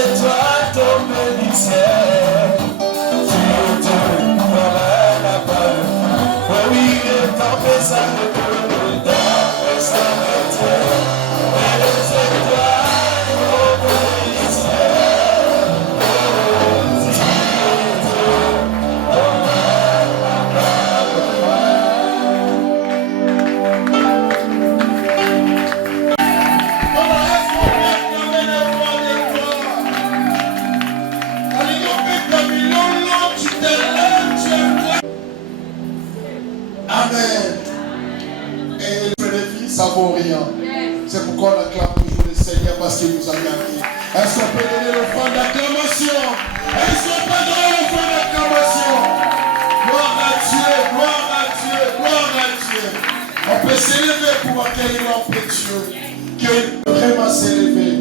étoiles ton bénisseur. Dieu te fera la part. Oh oui, le temps fait sa retour, le temps fait sa retour. Et les étoiles ton bénisseur. Oh, Dieu te fera la part. Amen. Et les filles, ça vaut rien. C'est pourquoi on acclame toujours le Seigneur parce qu'il nous a gardés. Est-ce qu'on peut donner le point d'acclamation? Est-ce qu'on peut donner le point d'acclamation? Gloire à Dieu, gloire à Dieu, gloire à Dieu. On peut s'élever pour accueillir l'homme précieux qui est vraiment s'élever.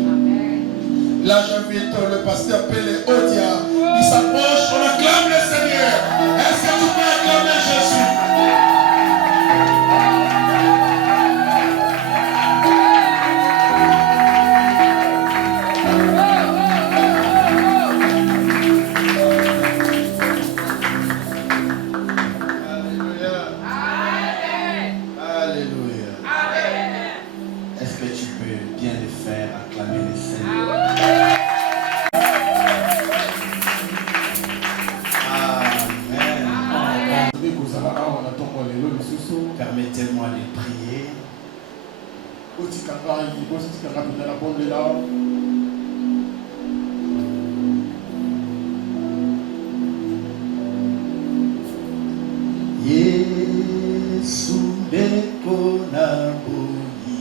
Là, j'invite le pasteur Pélé Odia. Il s'approche, on acclame le Seigneur. Est-ce que tu peux acclamer Jésus? Permettez-moi de prier. Yesu deko na boni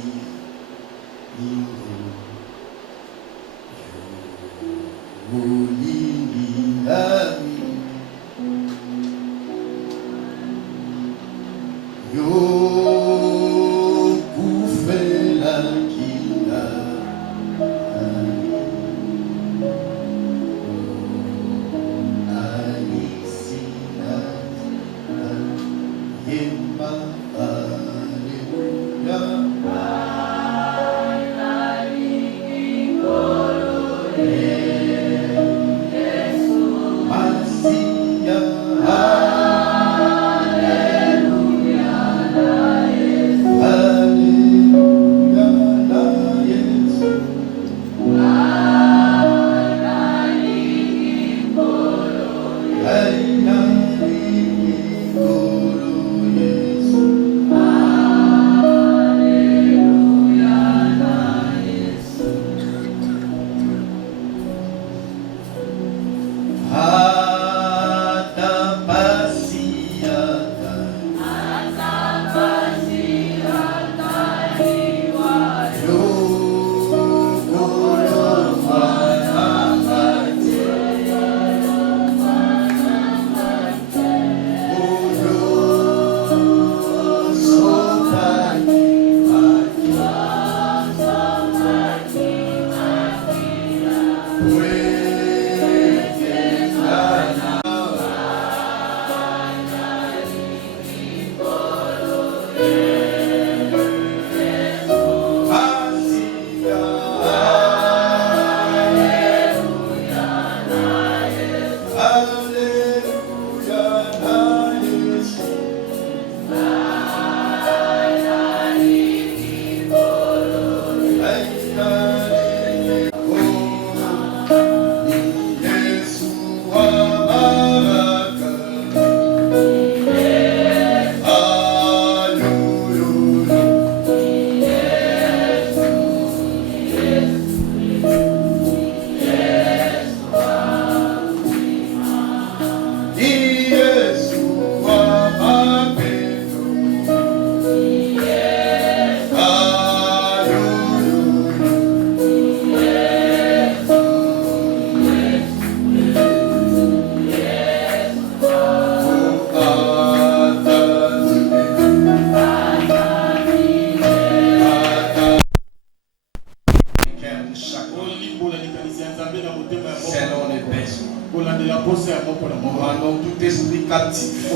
Commandons tout esprit captif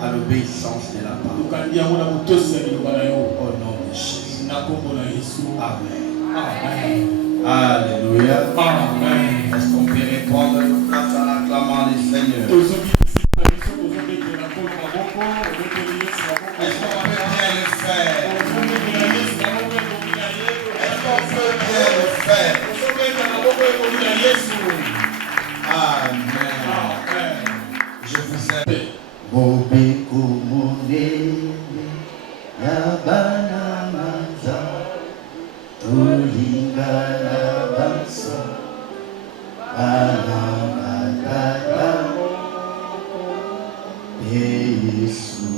à l'obéissance de la parole. Au nom de Jésus. Amen. Amen. Alléluia. Amen. Est-ce qu'on peut répondre nos places en acclamant les Seigneurs? Est-ce qu'on peut bien le faire? Est-ce qu'on peut bien le faire? Amen. Je vous aime. Bobe kumune yabana manza tulingana banso bana batata Yesu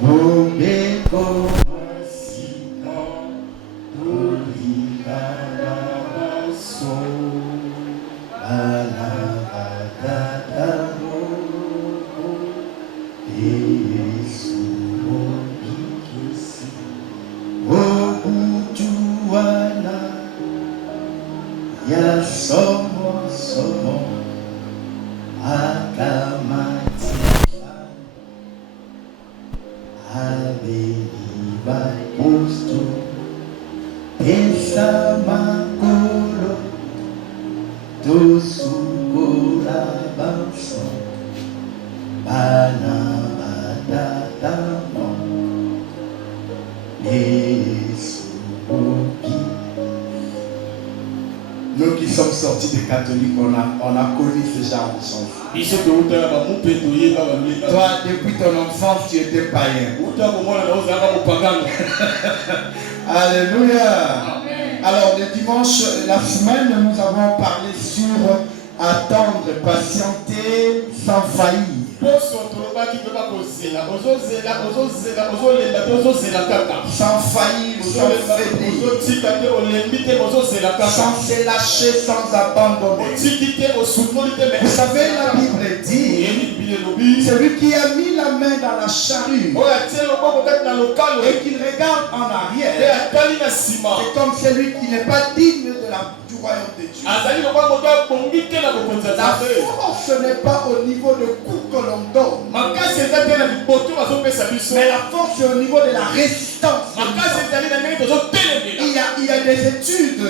Bobe kumasi tulingana banso bana batata Yesu mobikisi okutuwana ya somo akamatika abeli baposto pesa makolo tosukola banso bana batatamo Yesu obi. Nous qui sommes sortis des catholiques, on a connu ce genre de choses. Toi, depuis ton enfance, tu étais païen. Alléluia. Alors, le dimanche, la semaine, nous avons parlé sur attendre, patienter sans faillir. Sans faillir, sans faiblir, sans se lâcher, sans abandonner. Vous savez, la Bible dit, celui qui a mis la main dans la charrue et qui regarde en arrière, c'est comme celui qui n'est pas digne du royaume de Dieu. La force n'est pas au niveau de coup que l'on donne, mais la force est au niveau de la résistance. Il y a des études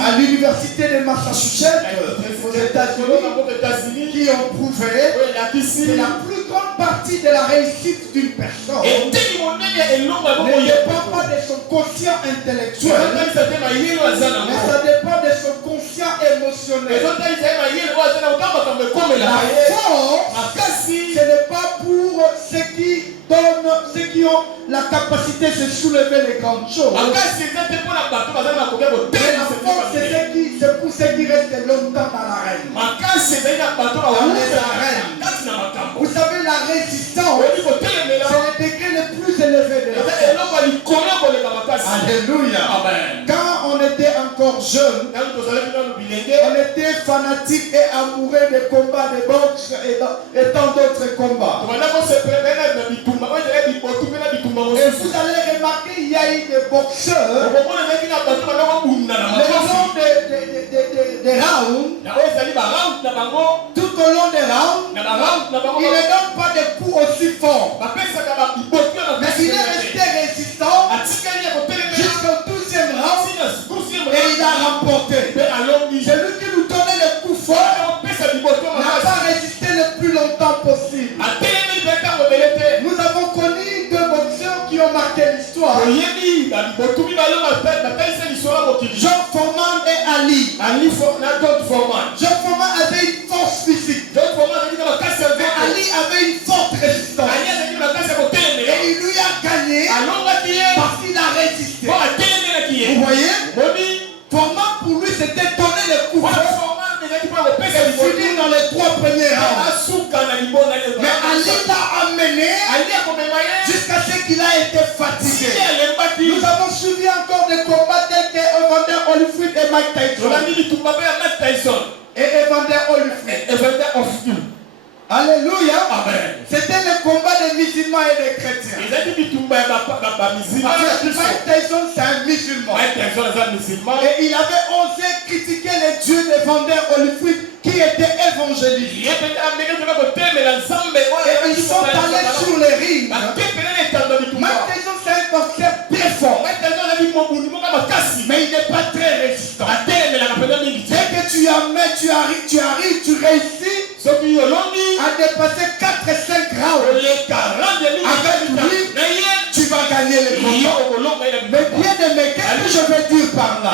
à l'université de Massachusetts aux États-Unis qui ont prouvé que la plus grande partie de la réussite d'une personne ne dépend pas de son quotient intellectuel, mais ça dépend de son quotient émotionnel. La force, ce n'est pas pour ceux qui ont la capacité de se soulever les grandes choses. Mais la force, c'est pour ceux qui restent longtemps dans l'arène. Vous savez, la résistance, c'est le degré le plus élevé de la force. Alléluia. Quand on était encore jeune, on était fanatique et amoureux des combats de boxe et tant d'autres combats. Et vous allez remarquer, il y a eu des boxeurs, le long des rounds, tout au long des rounds, ils ne donnent pas des coups aussi forts. Mais il est resté résistant jusqu'au 12e round et il a remporté. Celui qui nous donnait les coups forts n'a pas résisté le plus longtemps possible. Nous avons connu deux boxeurs qui ont marqué l'histoire. John Foreman et Ali. John Foreman avait une force physique. Mais Ali avait une forte résistance. Et il lui a gagné parce qu'il a résisté. Vous voyez? Foreman pour lui c'était donner les coups forts. Et finir dans les 3 premiers rounds. Mais Ali l'a amené jusqu'à ce qu'il a été fatigué. Nous avons suivi encore des combats tels que Evander Holyfield et Mike Tyson. Et Evander Holyfield. Alléluia. C'était le combat des musulmans et des chrétiens. Mike Tyson c'est un musulman. Et il avait osé critiquer les dieux d'Evander Holyfield qui étaient évangélistes. Et ils sont allés sur les rives. Mais il n'est pas très résistant. Dès que tu arrives, tu réussis à dépasser 4 et 5 rounds. Avec lui, tu vas gagner les combats. Mais bien aimé, qu'est-ce que je veux dire par là?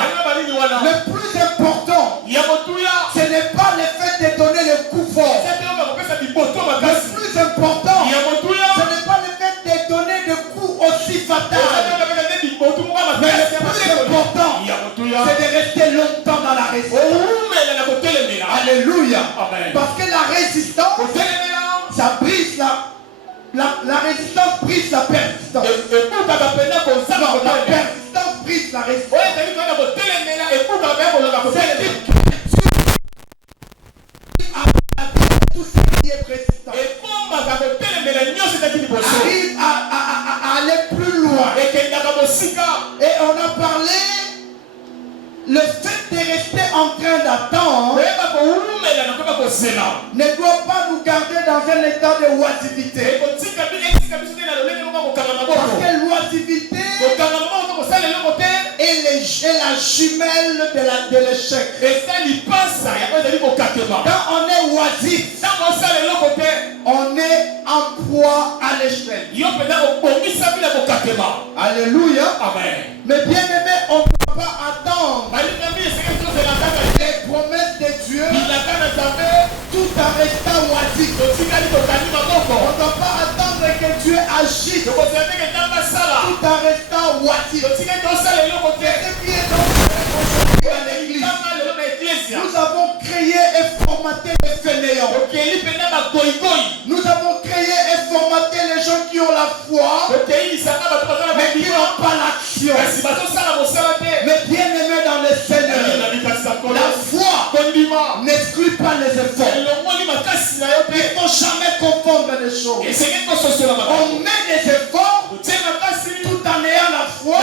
Le plus important, ce n'est pas le fait de donner le coup fort. Le plus important, ce n'est pas le fait de donner le coup aussi fatal. Mais le plus important, c'est de rester longtemps dans la résistance. Alléluia. Parce que la résistance, ça brise la résistance brise la persistance. Non, la persistance brise la résistance. Tout ce qui est persistant arrive à aller plus loin. Et on a parlé, le fait de rester en train d'attendre ne doit pas nous garder dans un état de oisivité. Parce que l'oisivité est la jumelle de l'échec. Quand on est oisif, on est en proie à l'échec. Alléluia. Mais bien aimé, on ne peut pas attendre les promesses de Dieu tout en restant oisif. On ne doit pas attendre que Dieu agisse tout en restant oisif. C'est ce qui est dans l'église. Nous avons créé et formaté les fainéants. Nous avons créé et formaté les gens qui ont la foi, mais qui n'ont pas l'action. Mais bien aimé dans le Seigneur, la foi n'exclut pas les efforts. Il ne faut jamais confondre les choses. On met des efforts tout en ayant la foi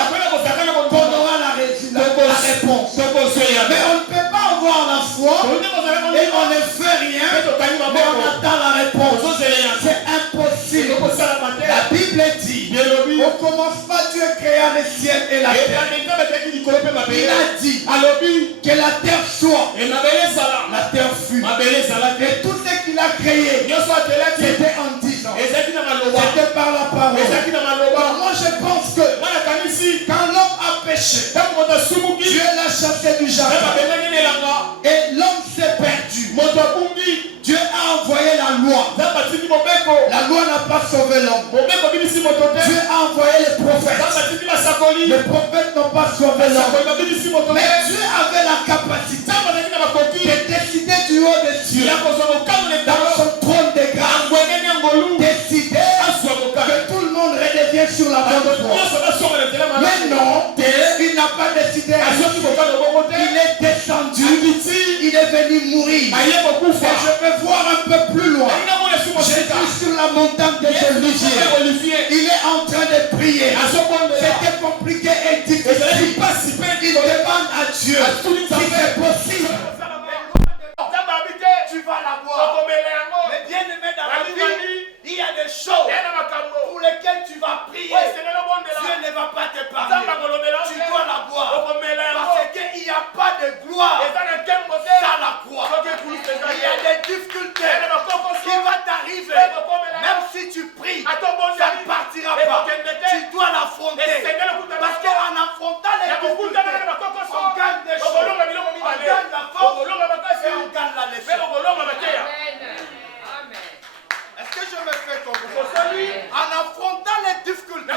qu'on aura la réponse. Mais on ne peut pas avoir la foi et on ne fait rien, mais on attend la réponse. C'est impossible. La Bible dit, au commencement Dieu créa le ciel et la terre. Il a dit que la terre soit. La terre fut. Et tout ce qu'il a créé, c'était en disant. C'était par la parole. Moi je pense que quand l'homme a péché, Dieu l'a chassé du jardin. Et l'homme s'est perdu. Dieu a envoyé la loi. La loi n'a pas sauvé l'homme. Dieu a envoyé les prophètes. Les prophètes n'ont pas sauvé l'homme. Mais Dieu avait la capacité de décider du haut des cieux, dans son trône de grâce, décider que tout le monde redevienne sur la bonne voie. Mais non, il n'a pas décidé. Il est descendu. Il est venu mourir. Et je peux voir un peu plus loin. Jésus sur la montagne des Oliviers. Il est en train de prier. C'était compliqué et difficile. Il demande à Dieu si c'est possible. Tu vas la voir. Mais bien aimé dans la vie, il y a des choses pour lesquelles tu vas prier. Dieu ne va pas te parler. Tu dois la voir. Parce qu'il n'y a pas de gloire sans la croix. Il y a des difficultés qui vont t'arriver. Même si tu pries, ça ne partira pas. Tu dois l'affronter. Parce qu'en affrontant les difficultés, on gagne des choses. On gagne la force et on gagne la défaite. Est-ce que je me fais comprendre? En affrontant les difficultés,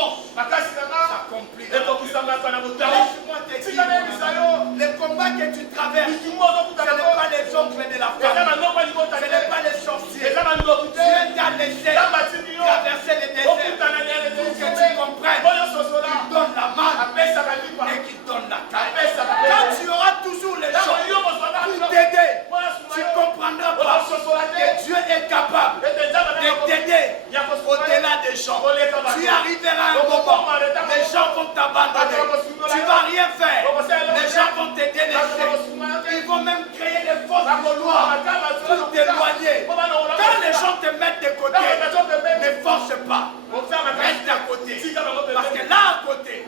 force s'accomplit. Laisse-moi te dire, le combat que tu traverses, ce n'est pas les oncles de la famille, ce n'est pas les sorciers. Dieu t'a laissé traverser le désert pour que tu comprennes qu'il donne la main et qu'il donne la taille. Quand tu auras toujours les choses pour t'aider, tu comprendras pas que Dieu est capable de t'aider au-delà des gens. Tu arriveras à un moment, les gens vont t'abandonner. Tu ne vas rien faire. Les gens vont te délaisser. Ils vont même créer des fausses histoires pour t'éloigner. Quand les gens te mettent de côté, ne force pas. Reste à côté. Parce que là à côté,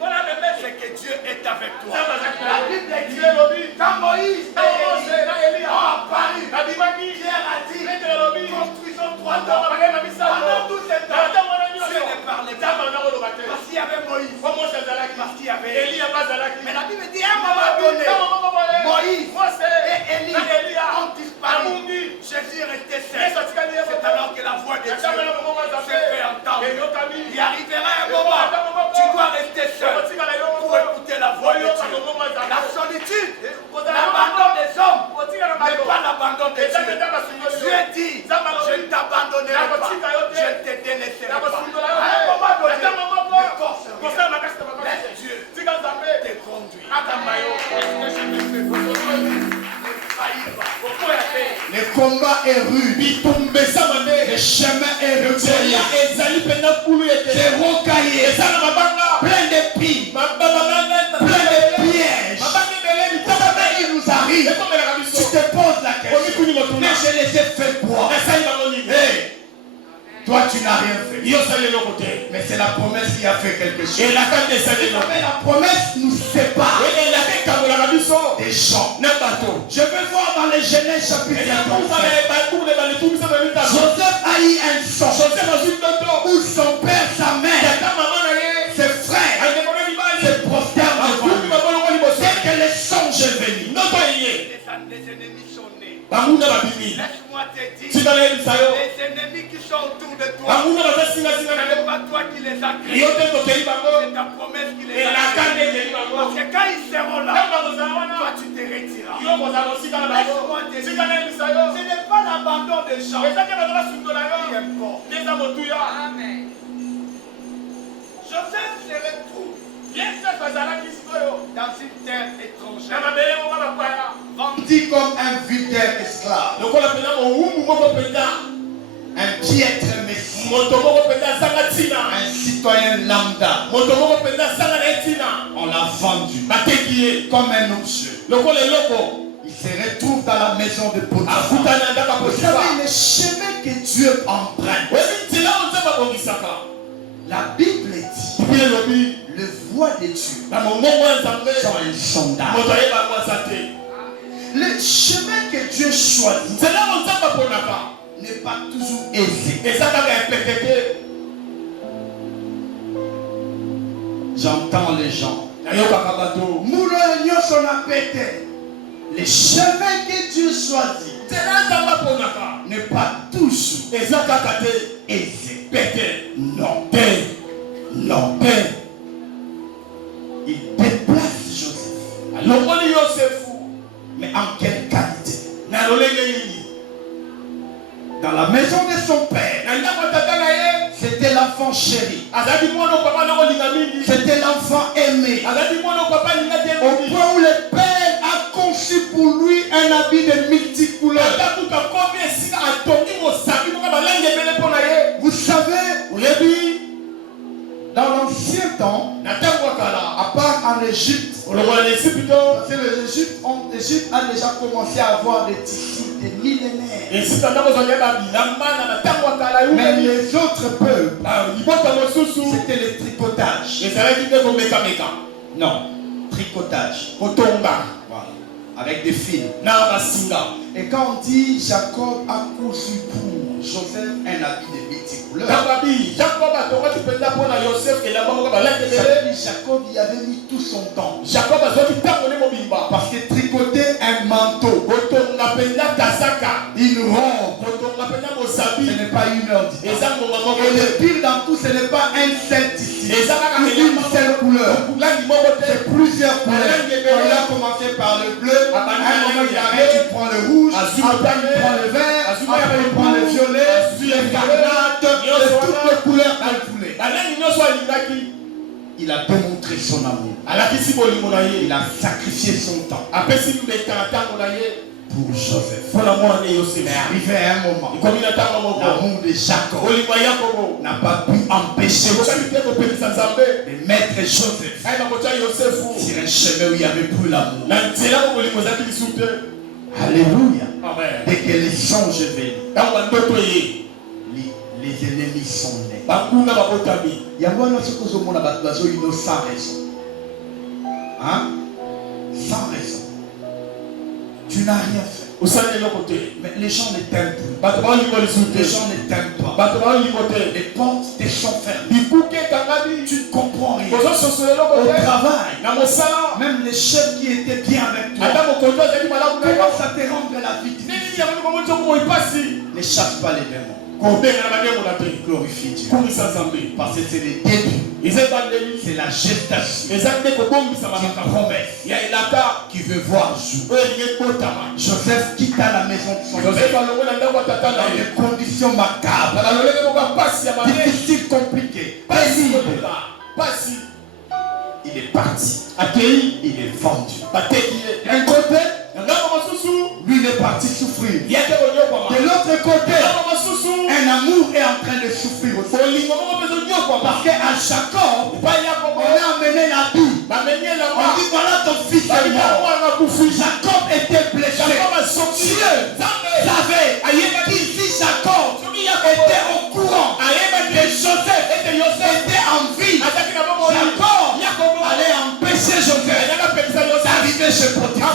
c'est que Dieu est avec toi. La Bible dit, quand Moïse et Élie ont apparu, Pierre a dit, construisons 3 ans. Pendant tout ce temps, Dieu ne parlait pas. Parce qu'il y avait Moïse. Parce qu'il y avait Élie. Mais la Bible dit, à un moment donné, Moïse et Élie ont disparu. Jésus est resté seul. C'est alors que la voix de Dieu s'est fait entendre. Il arrivera un moment, tu dois rester seul pour écouter la voix de Dieu. La solitude, l'abandon des hommes n'est pas l'abandon de Dieu. Dieu dit, je ne t'abandonnerai pas, je ne te délaisserai pas. À un moment donné, ne force rien. Laisse Dieu te conduire. Est-ce que je me fais ne faillis pas. Le combat est rude. Le chemin est retiré. C'est rocaillé. Plein de pieds. Plein de pièges. Il nous arrive. Tu te poses la question. Mais je les ai fait quoi? Hey, toi tu n'as rien fait. Mais c'est la promesse qui a fait quelque chose. Mais la promesse nous sépare des gens. Je vais voir dans les Genèse chapitre 37. Joseph a eu un son où son père, sa mère, ses frères se prosternent devant lui. Dès que le songe est venu, Les ennemis sont nés. Laisse-moi Laisse-moi te dire, les ennemis qui sont autour de toi, ce n'est pas toi qui les as créés, c'est ta promesse qui les a créés. Parce que quand ils seront là, toi tu te retireras. Laisse-moi te dire, ce n'est pas l'abandon des gens qui importe. Amen. Joseph se retrouve dans une terre étrangère, vendu comme un vicaire esclave, un piètre messie, un citoyen lambda. On l'a vendu comme un objet. Il se retrouve dans la maison de Potiphar. Vous savez, le chemin que Dieu emprunte, la Bible dit, le voie de Dieu sont insondables. Le chemin que Dieu choisit n'est pas toujours aisé. J'entends les gens. Le chemin que Dieu choisit n'est pas toujours aisé. Non. Non. Il déplace Joseph. Mais en quelle qualité? Dans la maison de son père, c'était l'enfant chéri. C'était l'enfant aimé. Au point où le père a conçu pour lui un habit de multicouleurs. Vous savez, dans l'ancien temps, à part en Égypte, parce que l'Égypte a déjà commencé à avoir des tissus des millénaires. Mais les autres peuples, c'était le tricotage. Non, tricotage. Voilà. Avec des fils. Et quand on dit Jacob a cousu pour Joseph un habit de multicouleurs, Jacob y avait mis tout son temps. Parce que tricoter un manteau, une robe, Ce n'est pas une ordinaire. Et le pire dans tout, ce n'est pas un seul tissu. Une seule couleur. C'est plusieurs couleurs. On a commencé par le bleu. À un moment, il arrive, tu prends le rouge. Après, tu prends le vert. Après, tu prends le violet. L'écarlate. Et toutes les couleurs calculées. Il a démontré son amour. Il a sacrifié son temps pour Joseph. Mais arrivé à un moment, l'amour de Jacob n'a pas pu empêcher de mettre Joseph sur un chemin où il n'y avait plus l'amour. Alléluia. Dès que les songes viennent, les ennemis sont nés. Il y a moins de choses sans raison. Hein? Sans raison. Tu n'as rien fait. Mais les gens ne t'aiment plus. Les gens ne t'aiment pas. Les portes te sont fermées. Tu ne comprends rien. Au travail, même les chefs qui étaient bien avec toi commencent à te rendre la vie difficile. Ne chasse pas les démons. Glorifie Dieu. Parce que c'est le début. C'est la gestation. Une promesse qui veut voir jour. Joseph quitta la maison de son père dans des conditions macabres, difficiles, compliquées, paisibles. Il est parti. Il est vendu. D'un côté, lui il est parti souffrir. De l'autre côté, un amour est en train de souffrir aussi. Parce qu'à Jacob, on a amené la vie. On dit voilà ton fils est mort. Jacob était blessé. Dieu savait qu'ici Jacob était au courant que Joseph était en vie. Jacob allait empêcher Joseph d'arriver chez Potiphar.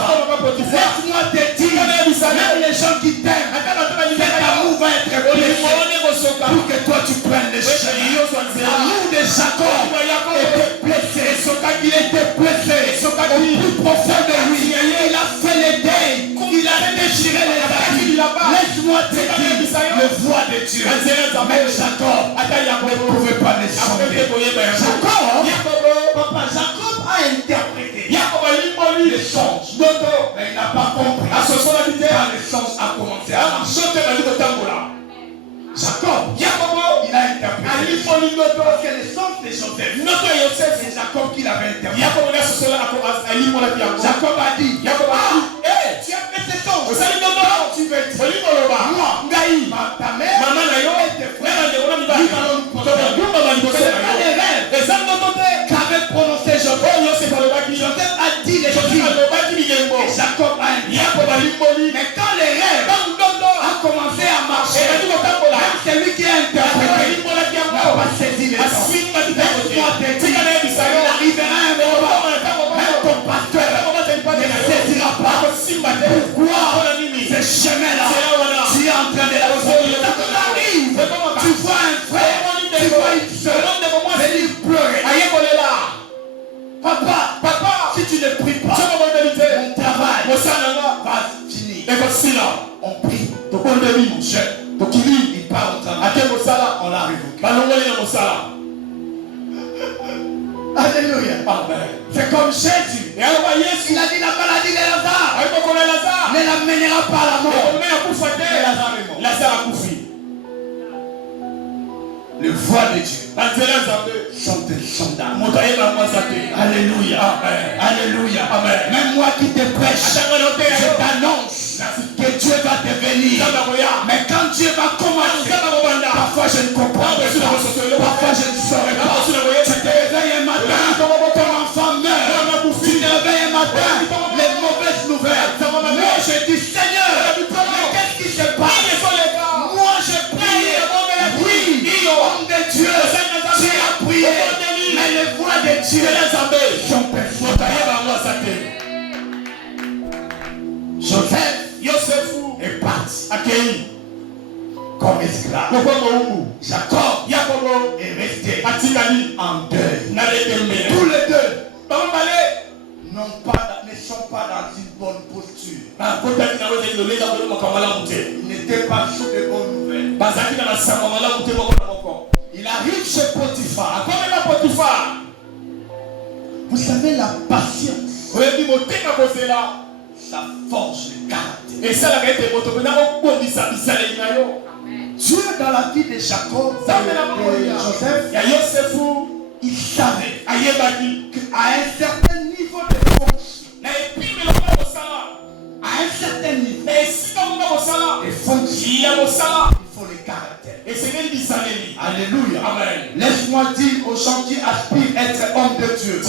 Laisse-moi te dire, même les gens qui t'aiment, cet amour va être blessé pour que toi tu prennes les chemins. L'amour de Jacob était blessé. Il était blessé au plus profond de lui. Il a fait les deuils. Il a déchiré les habits. Laisse-moi te dire, le voix de Dieu. Même Jacob ne pouvait pas les chanter. Jacob a interprété les songes. Mais il n'a pas compris quand les songes a commencé à marcher. Jacob, il a interprété parce que les songes de Joseph, c'est Jacob qui l'avait interprété. Jacob a dit, tu as fait ces songes. Tu veux dire, moi, ta mère, et tes frères, nous allons nous poser. Les rêves qu'avait prononcé Joseph. Joseph a dit les choses. Et Jacob a dit. Mais quand les rêves ont commencé à marcher, c'est lui qui a interprété. n'a pas saisi les temps. Laisse-moi te dire, il arrivera un moment, même ton pasteur ne saisira pas. Pourquoi ce chemin-là, tu es en train de la sauver. Tu vois un frère, tu vois une soeur, venir pleurer. Papa, si tu ne pries pas, mon travail va finir. On prie. Il part au travail. On l'a révoqué. Alléluia. C'est comme Jésus. Il a dit la maladie de Lazare ne l'amènera pas à la mort. Lazare a couffé. Le voix de Dieu sont des gendarmes. Alléluia. Alléluia. Même moi qui te prêche, je t'annonce que Dieu va devenir. Mais quand Dieu va commencer, parfois je ne comprends pas. Parfois je ne saurais pas. Tu te réveilles un matin, ton enfant meurt. Tu te réveilles un matin, les mauvaises nouvelles. Moi je dis Seigneur, mais qu'est-ce qui se passe? Moi je prie. Oui, homme de Dieu, tu as prié. Mais les voix de Dieu sont performantes. Joseph est parti comme esclave. Jacob est resté en deuil. Tous les deux ne sont pas dans une bonne posture. Ils n'étaient pas sous de bonnes nouvelles. Il arrive chez Potiphar. Vous savez, la patience, ça forge le caractère. Dieu, dans la vie de Jacob, de Joseph, il savait qu'à un certain niveau de fonction, à un certain niveau de fonction, il faut le caractère. Alléluia. Laisse-moi dire aux gens qui aspirent à être homme de Dieu.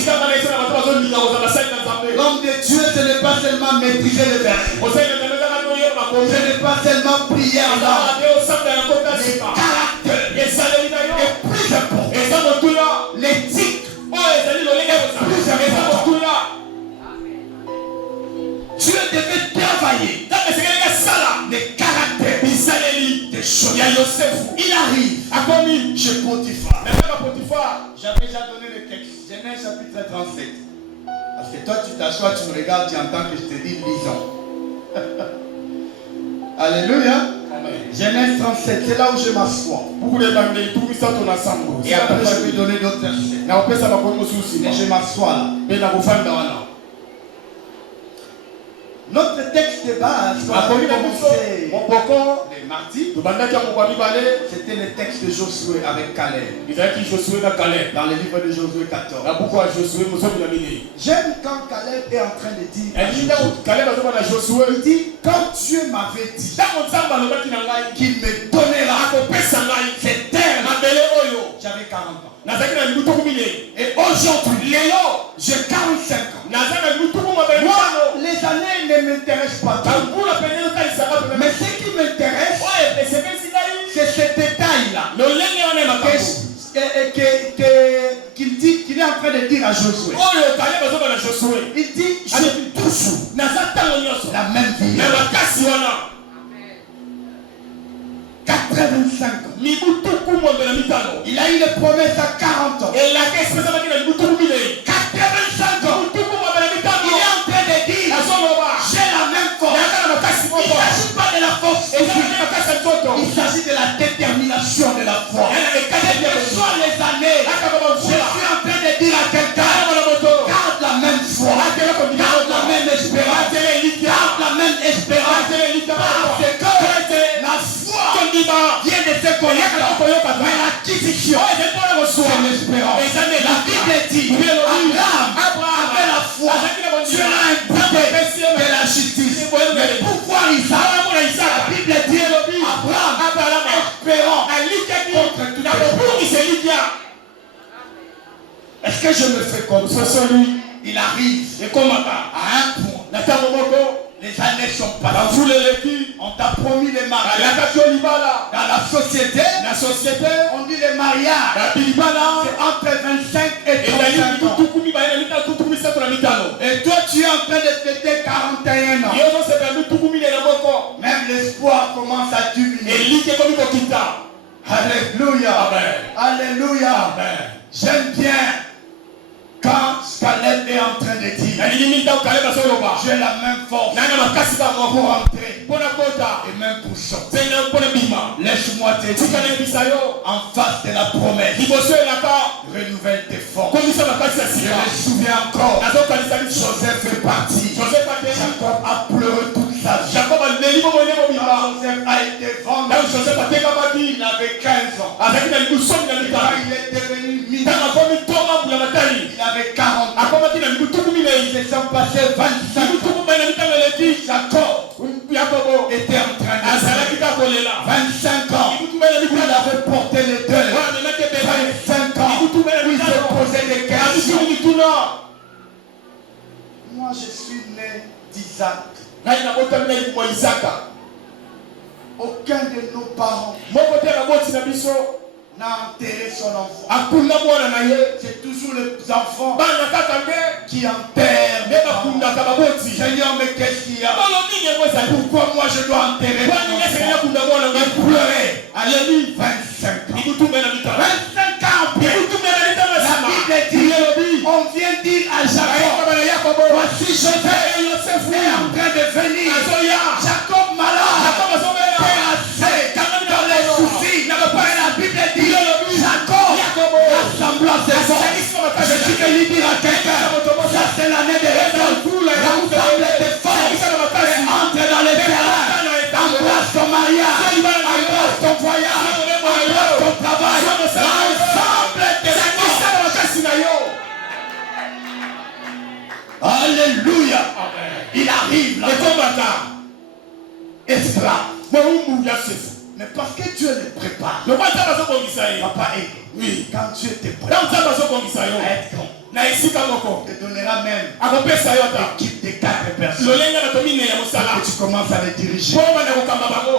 L'homme de Dieu, ce n'est pas seulement maîtriser le verset. Ce n'est pas seulement prier en langue. Le caractère est plus important. L'éthique est plus important. Dieu devait travailler le caractère des choses. Il arrive chez Potiphar. J'avais déjà donné le texte. Genèse chapitre 37. Parce que toi tu t'assois, tu me regardes, tu entends que je te dis lisons. Alléluia. Genèse 37, c'est là où je m'assois. Et après je vais donner d'autres versets. Et je m'assois là. Notre texte de base, quand on a commencé les mardis, c'était le texte de Josué avec Caleb. Dans le livre de Josué 14. J'aime quand Caleb est en train de dire, il dit, quand Dieu m'avait dit qu'il me donnera cette terre, j'avais 40 ans. Et aujourd'hui, j'ai 45 ans. Moi, les années ne m'intéressent pas trop. Mais ce qui m'intéresse, c'est ce détail-là. Qu'il dit, qu'il est en train de dire à Josué. Il dit, j'ai toujours la même vie. 85 ans. Il a eu les promesses à 40 ans. 85 ans. Il est en train de dire, j'ai la même force. Il ne s'agit pas de la force. Il s'agit de la détermination de la foi. Quelles que soient les années, je suis en train de dire à quelqu'un, garde la même foi, garde la même espérance, garde la même espérance. Parce que la foi vient de se connaître, mais l'acquisition, c'est l'espérance. La Bible dit, Abraham avait la foi, Dieu l'a imputé de la justice. Mais pourquoi Isaac? La Bible dit, Abraham espérant contre tout. Est-ce que je me fais comme ça? Il arrive à un point. Les années sont passées. On t'a promis les mariages. Dans la société, on dit les mariages. C'est entre 25 et 35 ans. Et toi, tu es en train de fêter 41 ans. Même l'espoir commence à diminuer. Alléluia. Alléluia. J'aime bien quand Caleb est en train de dire, j'ai la même force pour entrer et même pour sortir. Laisse-moi te dire, en face de la promesse, renouvelle tes forces. Je me souviens encore, Joseph est parti. Jacob a pleuré toute sa vie. Joseph a été vendu. Il avait 15 ans. Quand il est devenu ministre, il avait 40 ans. Ils se sont passés 25 ans. Jacob était en train de 25 ans. Il avait porté les deuils. 25 ans. Il se posait des questions. Moi, je suis né d'Isaac. Aucun de nos parents n'a enterré son enfant. C'est toujours les enfants qui enterrent. Seigneur, mais qu'est-ce qu'il y a? Pourquoi moi je dois enterrer mon enfant? Il pleurait. Alléluia. 25 ans. 25 ans après. La Bible dit, on vient dire à Jacob, voici Joseph est en train de venir. Jacob malade, terrassé dans les souffrances. lui dire à quelqu'un, ça c'est l'année des récoltes. Rassemble tes forces et entre dans les terrains. Embrasse ton mariage, embrasse ton voyage, embrasse ton travail. Rassemble tes forces. Alléluia. Il arrive là. Esclave. Mais parce que Dieu les prépare. Papa aide. Oui. Quand Dieu te prépare à être grand, te donnera même une équipe de 4 personnes pour que tu commences à les diriger,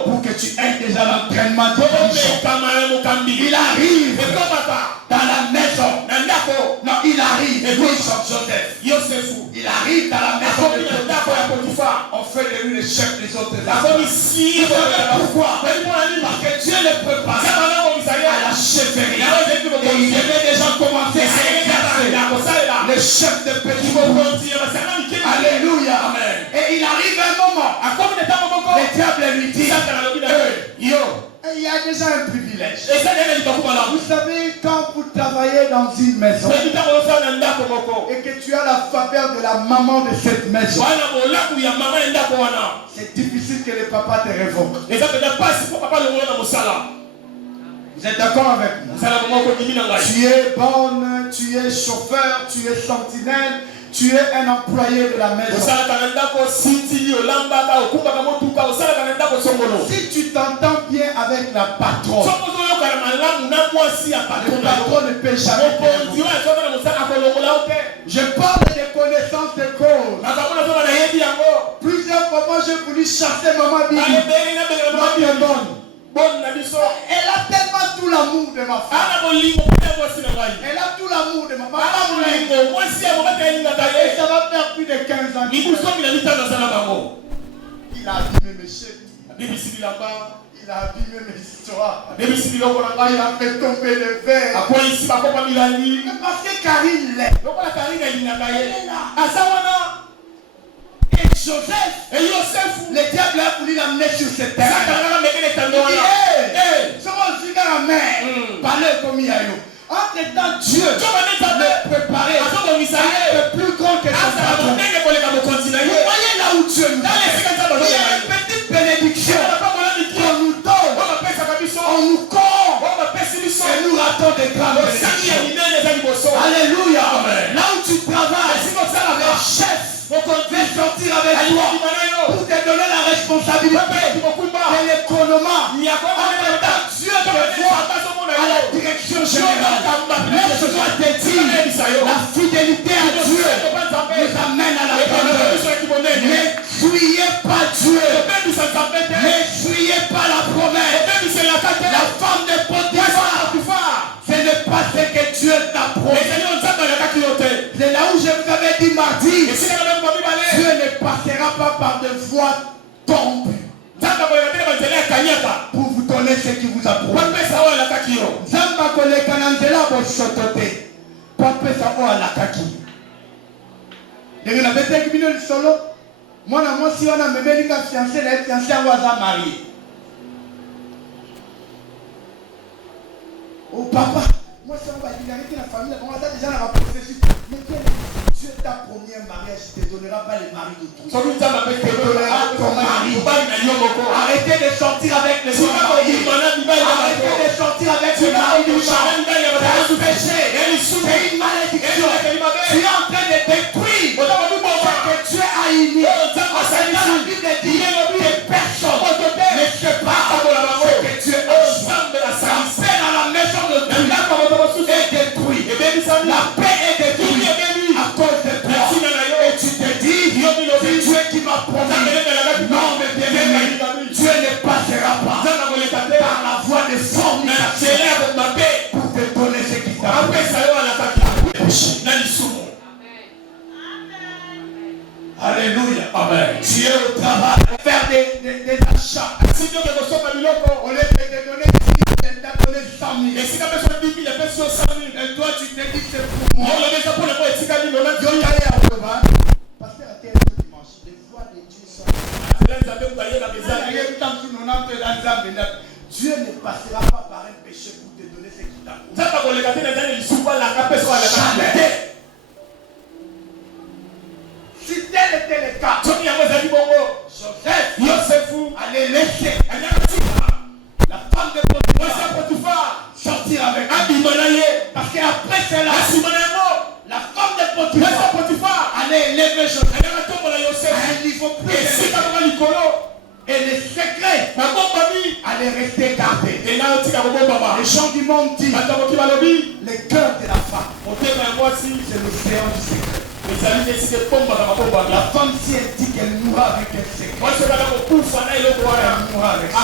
pour que tu aies déjà l'entraînement de dirigeant. Il arrive dans la maison. Non, il arrive. Joseph. Il arrive dans la maison de Potiphar. On fait de lui le chef des autres. Pourquoi? Parce que Dieu le prépare à la chefferie. Et il devait déjà commencer à exercer le chef de petit. Alléluia. Et il arrive un moment. Le diable lui dit, il y a déjà un privilège. Vous savez, quand vous travaillez dans une maison et que tu as la faveur de la maman de cette maison, c'est difficile que le papa te révoque. Vous êtes d'accord avec moi? Tu es bonne, tu es chauffeur, tu es sentinelle, tu es un employé de la maison. Si tu t'entends bien avec la patronne, le patron ne peut jamais te révoquer. Je parle de connaissance de cause. Plusieurs fois, moi j'ai voulu chasser maman Bibi. Maman est bonne. Elle a tellement tout l'amour de ma femme. Elle a tout l'amour de ma femme. Et ça va faire plus de 15 ans. Il a abîmé mes chefs. Il a abîmé mes histoires. Il a fait tomber les verres. Mais parce que Karine l'est. Elle est là. Et Joseph, le diable a voulu l'amener sur cette terre. Il dit, parlez comme il y a eu. Entre-temps, Dieu le préparait à être plus grand que son patron. Vous voyez là où Dieu nous a. Il y a une petite bénédiction qu'on nous donne. On nous corps et nous ratons des grandes bénédictions. Alléluia. Là où tu travailles, les chefs vont sortir avec toi pour te donner la responsabilité de l'économie. Dieu te voit à la direction générale. Laisse-moi te dire, la fidélité à Dieu nous amène à la grandeur. Ne fuyez pas Dieu. Ne fuyez pas la promesse. La femme de Potiphar, ce n'est pas ce que Dieu t'a promis. C'est là où je vous avais dit mardi, Dieu ne passera pas par des voies tordues pour vous donner ce qu'il vous a promis. Moi, si on a même une fiancée, la fiancée a marié. Oh papa, moi si on va dire la famille, on va déjà dans la processus. Mais Dieu t'a promis un mariage, il ne te donnera pas les maris de tout. Il te donnera ton mari. Arrêtez de sortir avec les mariés. Arrêtez de sortir avec les maris du champ. C'est un péché. C'est une malédiction. Tu es en train de détruire ce que Dieu a uni. C'est dans la Bible dit que personne ne se passe ce que Dieu a uni. La paix dans la maison de Dieu est détruite. La paix est détruite à cause de toi. Et tu te dis, c'est Dieu qui m'a promis. Non, mais bien aimé, Dieu ne passera pas par la voie de fornication pour te donner ce qu'il t'a promis. Alléluia. Amen. Tu es au travail. Faire des achats. On les fait te donner 10 000, il t'a donné 100 000. Et si la personne dit qu'il y a personne 100 000, et toi tu te dis que c'est pour moi. Parce que la terre est dimanche. Les voix de Dieu sont. Dieu ne passera pas par un péché pour te donner ce qu'il t'a promis. Potiphar allait élever Joseph à un niveau plus élevé. Et les secrets allaient rester gardés. Les gens du monde disent le cœur de la femme, c'est l'océan du secret. La femme, si elle dit qu'elle mourra avec un secret, elle mourra avec ça.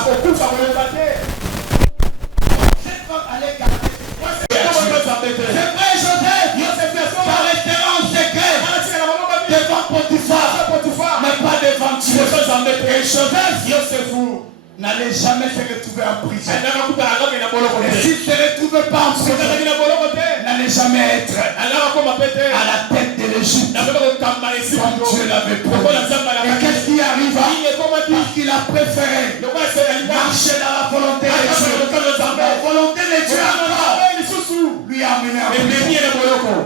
Cette femme allait garder. C'est vrai, Joseph, ça restera en secret devant Potiphar, mais pas devant Dieu. Et Joseph n'allait jamais se retrouver en prison. Et s'il ne se retrouvait pas en prison, n'allait jamais être à la tête de l'Égypte comme Dieu l'avait promis. Et qu'est-ce qui arriva? Parce qu'il a préféré marcher dans la volonté de Dieu. La volonté de Dieu lui a amené à prison.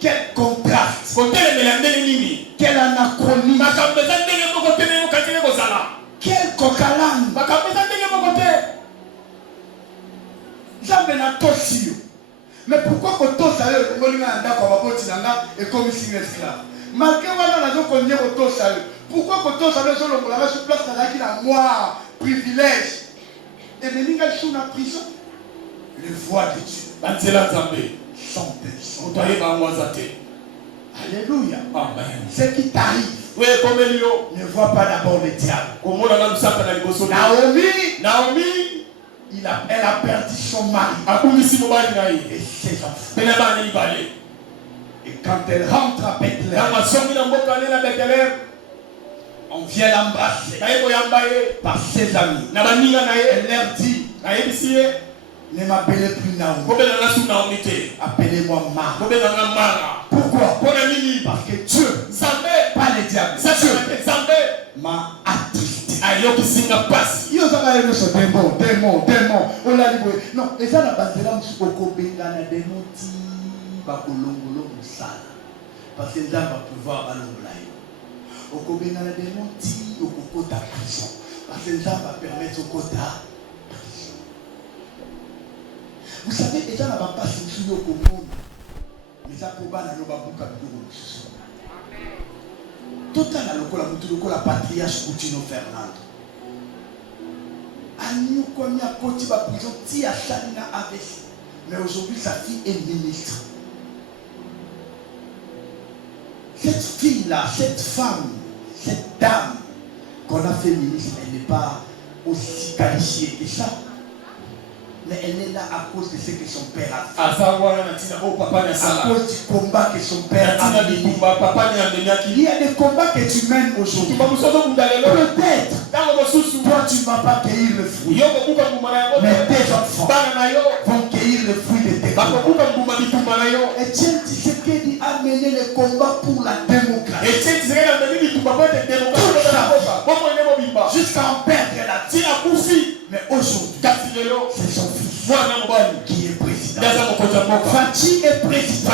Quel contraste, quel anachronisme, quel coquelin. Mais pourquoi que tous et comme si esclave? Malgré pourquoi que tous sur place dans moi privilège et venir sous la prison? Les voix de Dieu sont alléluia. Amen. Ce qui t'arrive, ne vois pas d'abord le diable. Naomi, elle a perdu son mari et ses enfants. Et quand elle rentre à Bethléem, on vient l'embrasser par ses amis. Elle leur dit, ne m'appelez plus Naomi. Appelez-moi Mara. Pourquoi? Parce que Dieu, pas le diable, Dieu m'a attristé. Démon. Non, et ça n'a pas de l'âme sur Okobengana démon ti bakolongolo musala. Parce que ça va pouvoir balongolayo. Okobengana démon ti okokota prison. Parce que ça va permettre au quota. Vous savez, les gens n'ont pas passé sur le monde. Mais ça peut pas nous babuka bidou. Tout à la patriarche Coutinho Fernando. Agnou comme a côté ba prison ti a Salina avec. Mais aujourd'hui sa fille est ministre. Cette fille-là, cette femme, cette dame qu'on a fait ministre, elle n'est pas aussi qualifiée que ça. Mais elle est là à cause de ce que son père a fait. À cause du combat que son père a mené. Il y a des combats que tu mènes aujourd'hui. Peut-être, toi tu ne vas pas cueillir le fruit. Mais tes enfants vont cueillir le fruit de tes combats. Et Dieu dit ce qu'il a mené le combat pour la démocratie. Jusqu'à en perdre la vie. Mais aujourd'hui, c'est son fils qui est président. Fati est président.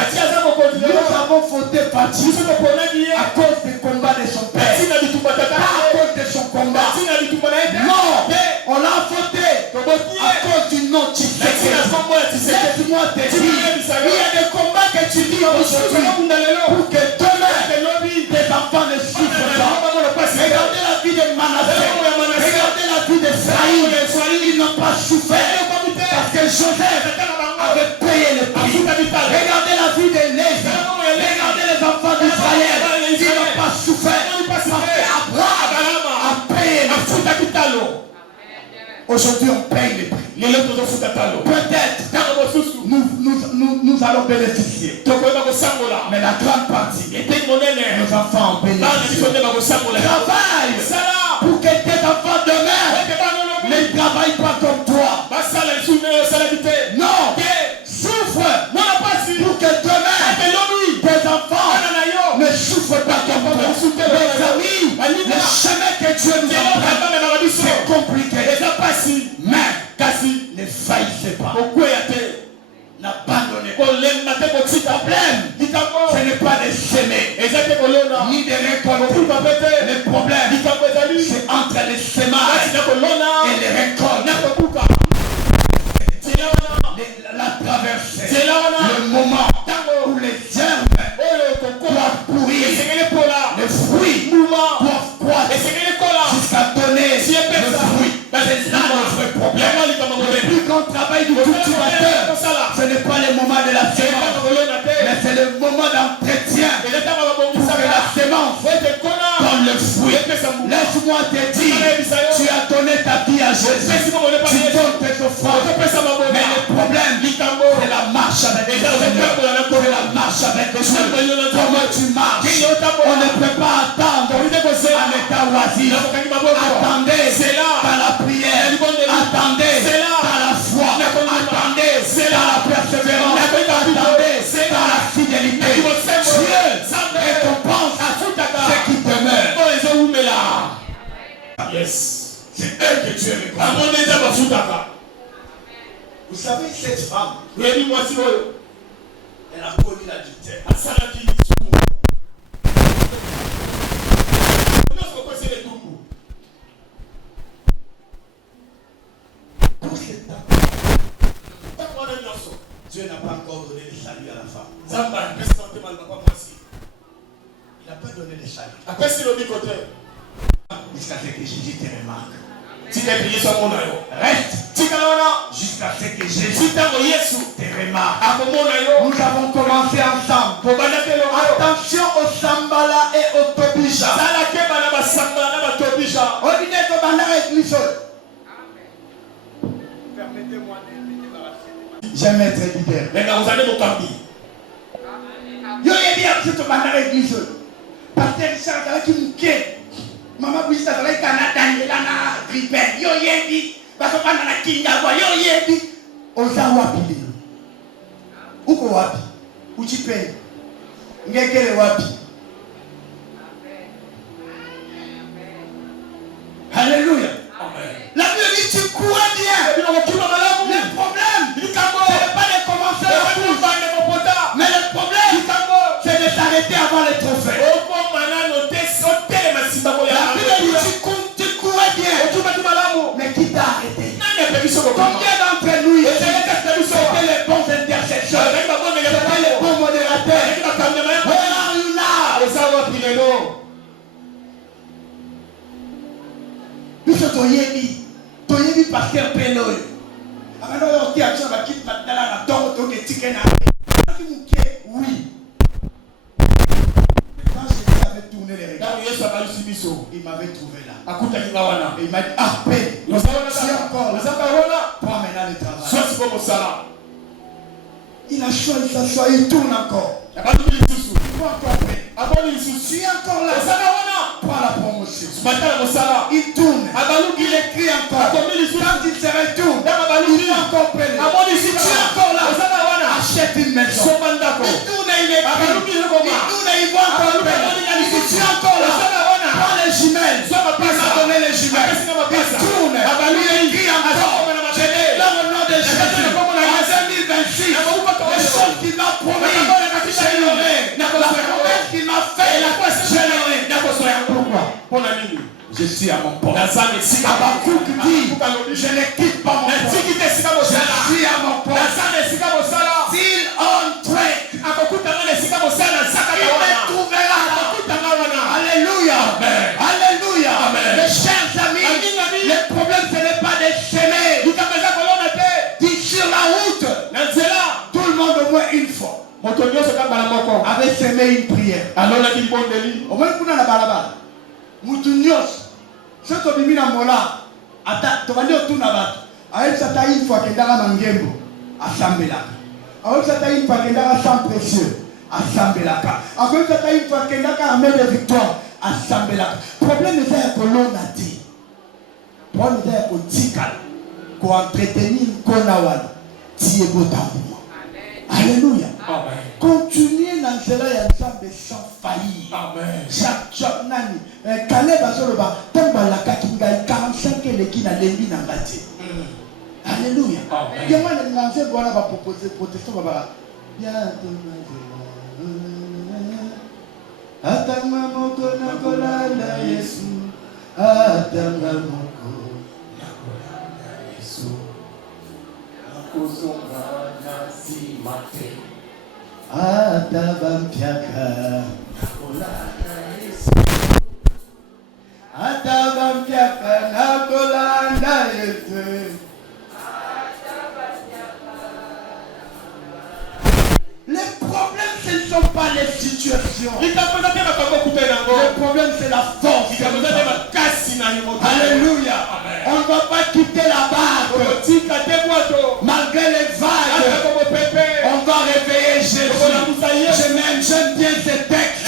Nous avons voté Fati à cause du combat de son père. Pas à cause de son combat. Non, on l'a voté à cause du nom de Tshisekedi. Laisse-moi te dire, il y a des combats que tu vis aujourd'hui pour que demain, tes enfants ne souffrent pas. Regardez la vie de Manassé. Regardez la vie de Saïd. Ils n'ont pas souffert parce que Joseph avait payé le prix. Regardez la vie de Lévi. Regardez les enfants d'Israël. Ils n'ont pas souffert parce qu'Abraham a payé le prix. Aujourd'hui, on paye le prix. Peut-être nous allons bénéficier. Mais la grande partie, nos enfants en bénéficient. Travaille pour que tes enfants demain ne travaillent pas comme toi. Non, souffre pour que demain tes enfants ne souffrent pas comme toi. Mes amis, le chemin que Dieu nous a c'est compliqué. Mais ne faillissez pas. N'abandonnez pas. Problème, ce n'est pas de s'aimer ni de récolter. Le problème, c'est entre les semailles et les récoltes. La traversée, le moment c'est le moment d'entretien pour que la semence donne le fruit. Laisse-moi te dire, tu as donné ta vie à Jésus. Tu donnes tes offrandes. Mais le problème, c'est la marche avec Dieu. C'est la marche avec Dieu. Comment tu marches? On ne peut pas attendre en état oisif. Attendez par la prière. Attendez par la foi. Attendez par la persévérance. Attendez par la fidélité. Dieu récompense ce qui demeure. Yes. C'est elle que tu es récompensé. Vous savez, cette femme, elle a commis l'adultère. Pour cette dame, Dieu n'a pas encore donné le salut à la femme. Il n'a pas donné le salut. Jusqu'à ce que Jésus te remarque. Reste jusqu'à ce que Jésus te remarque. Nous avons commencé ensemble. Attention au Sambala et au Tobisha. Permettez-moi de me débarrasser. J'aime être leader. Yo yebi abso to bandara église. Pasteur Richard qui mouké. Maman Bouista ça va Canada Daniela na Gripen. Yo yebi baso bandana kinga kwa yo yebi. Oza wapi lelo? Uko wapi? Uchipe. Ngekele wapi? Alléluia. La Bible dit tu crois bien. Le problème, ce n'est pas de commencer la course. Mais le problème, c'est de s'arrêter avant le trophée. La Bible dit tu crois bien. Mais qui t'a arrêté? Combien d'entre nous ici étaient les bons intercesseurs? C'était les bons modérateurs? Where are you now? Nous sommes toyebi pasteur Peloy. Amano yoki acha ba kit batala na tongo toke tikena. Oui. Quand Jésus avait tourné les regards, il m'avait trouvé là. Et il m'a dit, ah, paix. Tu es encore là. Prends maintenant le travail. Il a choisi sa choix, il tourne encore. Il faut encore paix. Tu es encore là. Prends la promotion. Il tourne. Il écrit encore. Quand il se retourne, il faut encore payer. Tu es encore là. Achète une maison. Il tourne et il écrit. Il tourne et il va encore payer. Tu es encore là. Prends les jumelles. Il m'a donné les jumelles. Il tourne. Il écrit encore. Je l'ai dans le nom de Jésus. En 2026, les choses qu'il m'a promis, je l'aurai. La promesse qu'il m'a fait, je l'aurai. Pourquoi? Je suis à mon poste. Abakouk dit, je ne quitte pas mon poste. Je suis à mon poste. Still on track. Il me trouvera. Alléluia. Alléluia. Mes chers amis, le problème ce n'est pas de s'aimer. Dit sur la route, tout le monde au moins une fois avait semé une prière. Au moins kuna na balabala. Mutu nyos. Ce que bimi na mola. Ata tobandi otuna bato. Aïe ta une fois kendala mangembo. Asambelaka. Aïe ta une fois kendala sans précieux. Asambelaka. Aïe ta une fois kendala armée de victoire. Asambelaka. Problème est que l'on a dit. Problème est que tikal. Ko entretenir konawan. Tie botambo. Alléluia. Amen. Continuez dans cela et ensemble sans faillir. Amen. Chaque nani. Caleb a sur le bas. Tomba la kakinga 45 leki na lembi na ngati. Alléluia. Amen. Yama le ngance voilà va proposer protestant baba. Atama moko na kolanda Yesu. Atama moko na kolanda Yesu. Atabampiaka nakolanda Yesu. Atabampiaka nakolanda Yesu. Le problème c'est sont pas les situations. Le problème, c'est la force. Alléluia. On ne va pas quitter la barque. Malgré les vagues, on va réveiller Jésus. J'aime bien ce texte.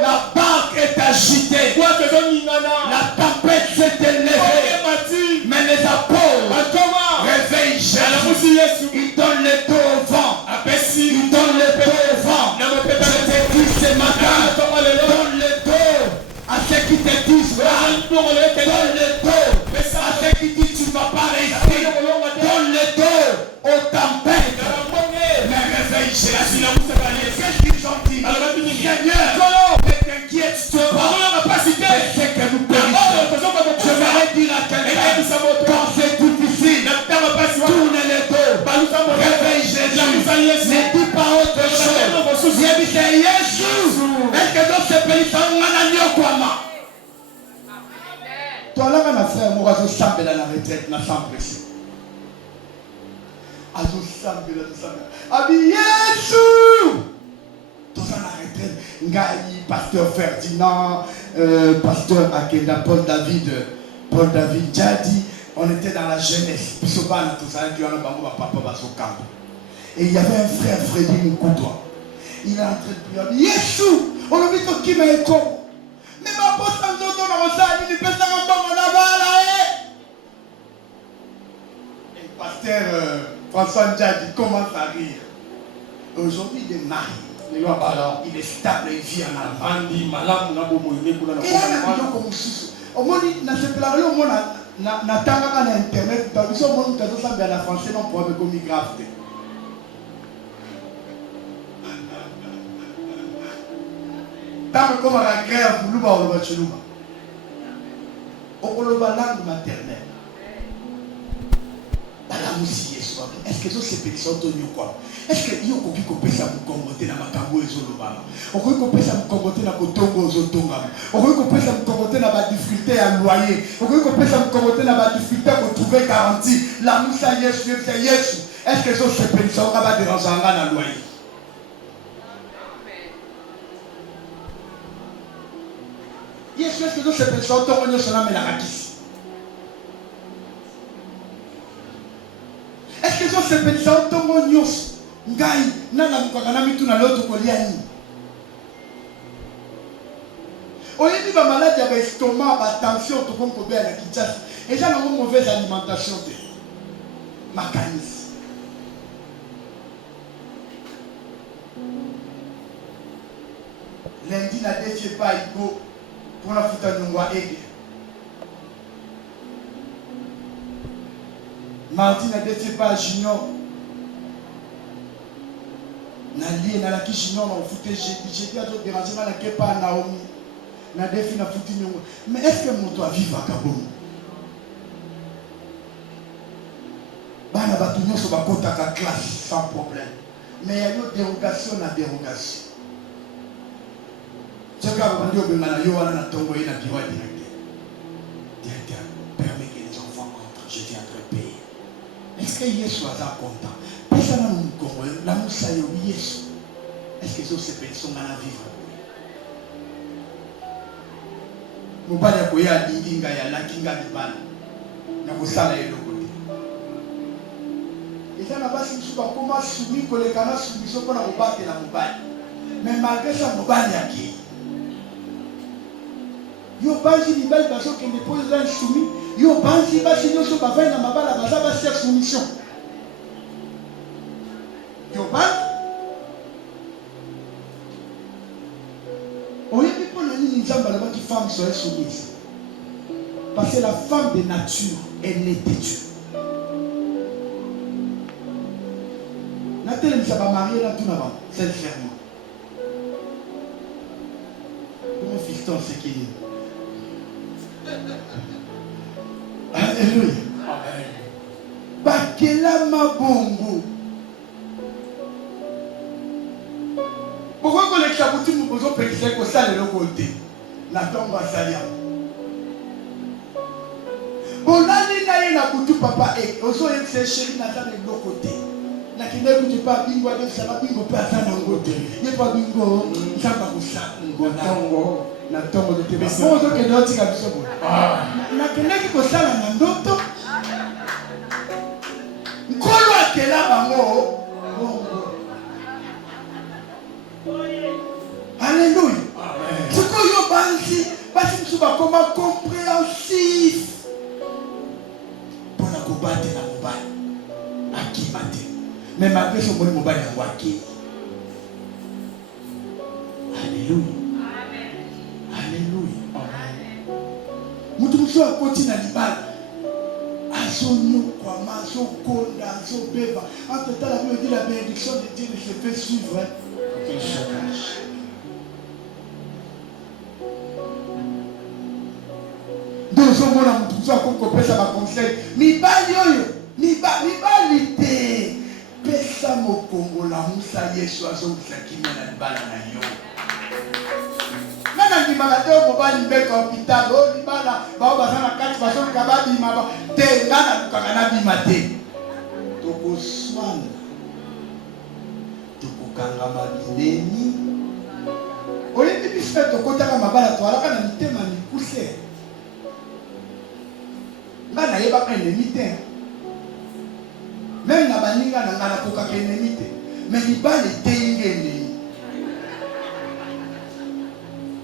La barque est agitée. La tempête s'est élevée. Mais les apôtres réveillent Jésus. Ils donnent le dos au vent. Ils donnent le dos au vent. Je te dis ce matin, donne le dos à ceux qui te disent donne le dos à ceux qui disent tu ne vas pas réussir. Donne le dos aux tempêtes. Mais réveille Jésus. Qu'est-ce qu'ils ont dit? Seigneur, ne t'inquiète pas. C'est ce que nous périssons. Je vais dire à quelqu'un, quand c'est difficile, tourne le dos. Réveille Jésus. Ne dis pas autre chose. C'est Jésus. Est-ce que dans ce pays, ça va toi là, mon frère, moi, je sens que la retraite n'a sans pression. Je sens que la Jésus. Tous en retraite, Ngaï, pasteur Ferdinand, pasteur Akenda, Paul David Djadi, on était dans la jeunesse. Et il y avait un frère, Freddy Mukoutoua. Il est en train de prier. Yeshua, on a vu qui m'a écouté. Mais ma poste en zone, on a dit, il peut s'en rendre là-bas. Et le pasteur François Djadi commence à rire. Aujourd'hui, il est marié. Il est stable, il vit en Allemagne. Et il y a un million comme ça. Au moins, il n'a pas parlé, au moins, il n'a pas internet. Dans le monde, il a la français, non, pour me commis grave. Tant que comme la grève, vous l'ouvrez chez nous. On a la langue maternelle. Est-ce que c'est pétition de quoi? Est-ce que vous avez coupé ça pour commenter dans ma cambo et Zolobama? Vous avez coupé ça pour commenter dans Kotongo et Zotongam? Vous avez coupé ça pour commenter dans la difficulté à loyer? Vous avez coupé ça pour commenter dans la difficulté à trouver garantie? La moussa Yesu, c'est Yesu. Est-ce que c'est pétition qui va déranger dans le loyer? Yesu, est-ce que c'est pétition qui va déranger dans le loyer? Est-ce que ça c'est pétition tongo nyos ngai nana mukaka na mitu na loto kolia ni oyebi ba malade ya estomac ba tension to comme ko bien na Kinshasa et ça une mauvaise alimentation de macanis lundi na défié pas igo pour la futa nyongwa ege mardi n'a défié pas Junior. N'a lié n'a la qui Junior n'a foutu j'ai à d'autres déranger n'a pas Naomi. N'a défié n'a foutu Nyongo. Mais est-ce que mon doit vivre à Gabon? Bana batunyo so bakota ka classe sans problème. Mais il y a une dérogation na dérogation. Je crois que on dit au bengana yo wana na tongo ina biwa directeur. Directeur permet que les enfants entrent. Je viens de payer. Est-ce que Yesu est content? Personne n'a compris. La moussa est Yesu. Est-ce que ces personnes vont vivre? Mon père a dit qu'il y a la kinga de ban. Na kusala ile kote. Et ça n'a pas si tu vas comment soumis que les canaux soumis sont pour la battre la mobile. Mais malgré ça mobile y'a qui? Yo banzi ni bali baso qui dépose là soumis. Yo banzi basi nyoso bavai na mabala baza ba faire soumission. Yo banzi oyebi pour la nini nzamba là qui femme soit soumise. Parce que la femme de nature elle n'est têtue. Nathalie ne s'est pas mariée là tout d'abord, sincèrement. Mon fiston c'est qui est. Alléluia. Bakela mabongo. Pourquoi les chaboutines nous posons péché que ça de l'autre côté? La tombe à salia. Bon là, il y a un papa et aussi c'est chéri n'a pas de l'autre côté. nakende kuti pa bingo adesala bingo pe ata nango te ye pa bingo nzamba kosala na ntongo de tebe so ozokende otika biso boye nakendaki kosala na ndoto nkolo akela bango bongo. Alléluia. Ce que yo banzi basi biso bakoma compréhensif mpona kobatela mobali akima te me malgré somoni mobali yango akei. Alléluia. Alléluia. Mutu mosusu akoti na libala azonyokwama azokonda azobeba entre temps la Bible dit la bénédiction de Dieu ne se fait suivre qu'un chômage. Donc ozomona mutu mosusu akoki kopesa baconseil mibali oyo mibali te pesa mokongo lamusa Yesu azongisa kimia na libala na yo. Nana ndimaka te mobali mbeka hôpital o libala bao baza na kati bazolika babima te nga nalukaka nabima te. Tokoswana tokokangama bileni oyebi biso mpe tokotaka mabala toalaka na mitema mikuse nga nayebaka enemi te meme na baninga na nga nakokaka enemi te me libala eteyinga enemi.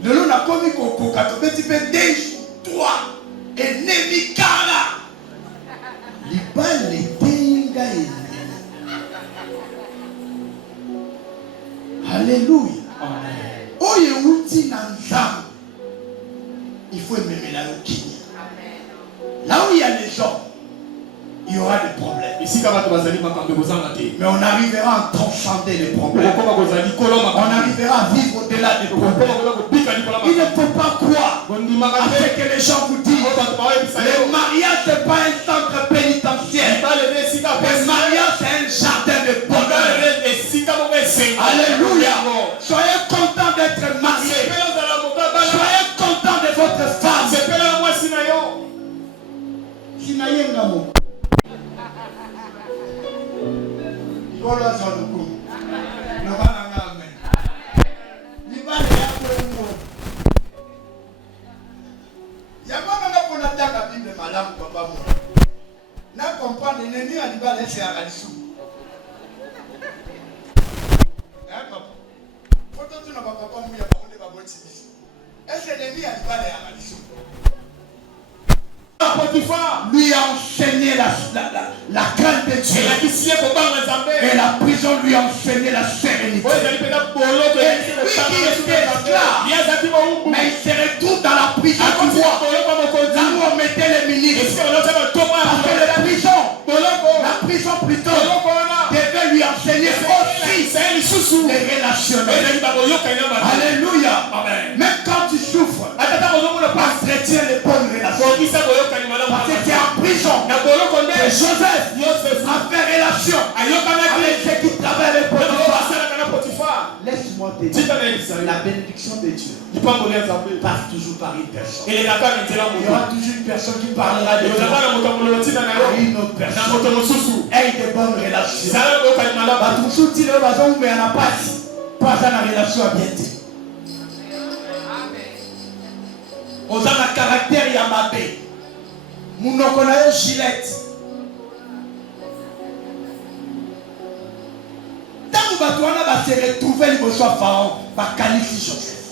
Lelo nakomi kokoka tobeti mpe 2 3 enemi kala libala eteyinga enemi. Alléluia. Oye outi na nzambe il faut ememela yo kinya. Là où il y a les gens, il y aura des problèmes. Mais on arrivera à transcender les problèmes. On arrivera à vivre au-delà des problèmes. Il ne faut pas croire après que les gens vous disent le mariage n'est pas un centre pénitentiaire. Le mariage c'est un jardin de bonheur. Alléluia. Soyez contents d'être mariés. Soyez contents de votre femme. Sinayenga mo. Kola zaluku. Nabana ngame. Libale ya kongo. Yabana na kona taka Bible malamu papa mo. Na comprendre neni alibale c'est akalisu. Papa. Foto tu na papa mu ya baonde baboti. Est-ce neni alibale akalisu? Potiphar lui a enseigné la crainte de Dieu. Et la prison lui a enseigné la sérénité. Et lui qui était esclave, mais il se retrouve dans la prison. Là où on mettait les ministres. Parce que la prison plutôt devait lui enseigner aussi les relationnels. Alléluia. Même quand tu souffres, entretiens les bonnes relations. Parce que tu es en prison. Et Joseph a fait relation avec ceux qui travaillent avec Potiphar. Laisse-moi te dire, la bénédiction de Dieu passe toujours par une personne. Il y aura toujours une personne qui parlera de Dieu à une autre personne. Aie de bonnes relations. Pas dans la relation à bien. Aux un caractère yamabé. Mounoko na yo Gillette. Tant que Batouana va se retrouver liboso à Pharaon, va qualifier Joseph.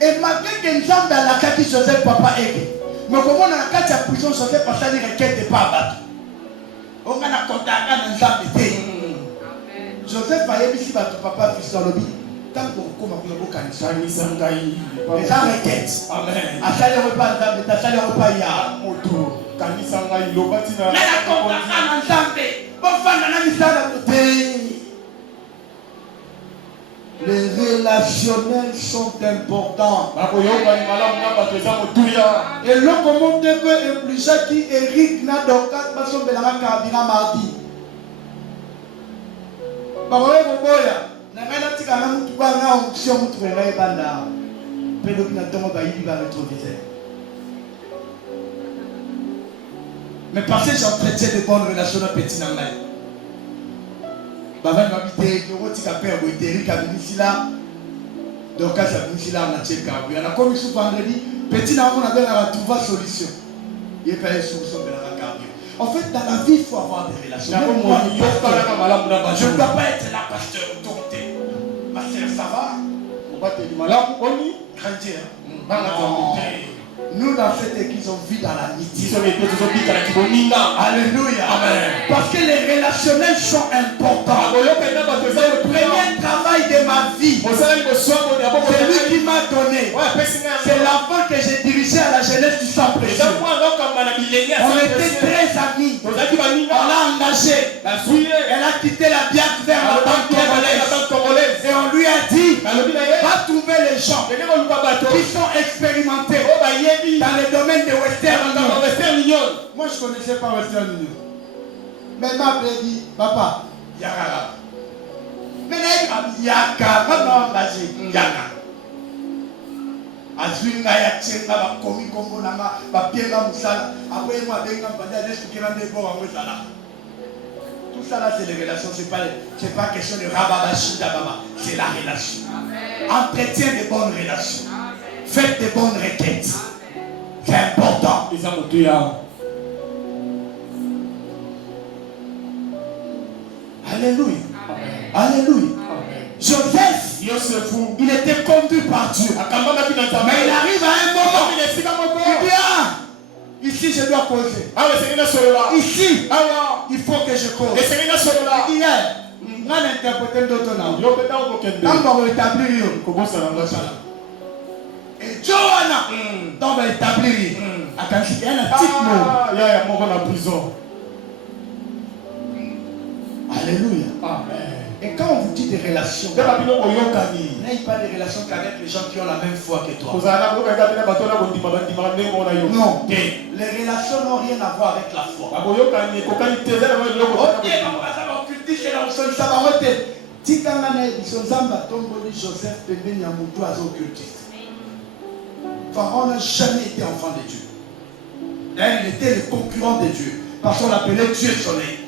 Et malgré que Nzambe a la kaki Joseph papa eke, mais comment on a la kaki à prison Joseph parce qu'il ne requête pas à battre. On a la contact à Nzambe te. Joseph va y ici battre papa fils dans le but. Tant qu'on comme on a les gens requêtent. Amen. À chaque repas, à chaque repas, il y a moto. Les relationnels sont importants. Et le commande que plus qui Eric n'a d'aucun pas son bénéfice carabina mardi. Parole boya. Nangana tika na mutu ba na option mutu ba banda. Pedo kina tomo ba yibi ba rétroviseur. Mais parce que j'entretiens de bonnes relations à petit nangai. Bavani babité, Yorotika père, Eric Abinisila, donc à Abinisila, on a checké. Il y a comme sous vendredi, petit n'a on a donné la trouver solution. Il n'y a pas de solution de la cardio. En fait, dans la vie, il faut avoir des relations. Moi, je ne dois pas être là, pasteur, autorité. Ma soeur, ça va? On va te dire, malade, on y grandir. Nous, dans cette église, on vit dans l'amitié. Alléluia. Amen. Parce que les relationnels sont importants. Le premier travail de ma vie, c'est lui qui m'a donné. C'est l'enfant que j'ai dirigé à la jeunesse du sang précieux. On était très amis. On l'a engagé. Elle a quitté la Biak vers la banque congolaise. Et on lui a dit, va trouver les gens qui sont expérimentés dans le domaine de Western Union. Moi, je ne connaissais pas Western Union. Mais ma mère dit, papa, Yaka. Mais Yaka, maintenant engagé, Yaka. Azuinga ya tchenga ba komi kombo nanga ba pienga musala après moi benga banda desukira ndebo wango sala. Tout ça là c'est les relations, c'est pas question de rababashida baba, c'est la relation. Entretien de bonnes relations. Faites de bonnes requêtes. C'est important. Alléluia. Alléluia. Joseph, il était conduit par Dieu. Mais il arrive à un moment. Il dit, ah, ici je dois causer. Ici, il faut que je cause. Il dit, on a interprété d'autres noms. On va rétablir. Et Johanna, on va établir. Il y a un petit mot. Il y a un prison. Alléluia. Amen. Et quand on vous dit des relations, n'ayez pas des relations qu'avec les gens qui ont la même foi que toi. Non. Les relations n'ont rien à voir avec la foi. Pharaon n'a jamais été enfant de Dieu. D'ailleurs, il était le concurrent de Dieu. Parce qu'on l'appelait Dieu soleil.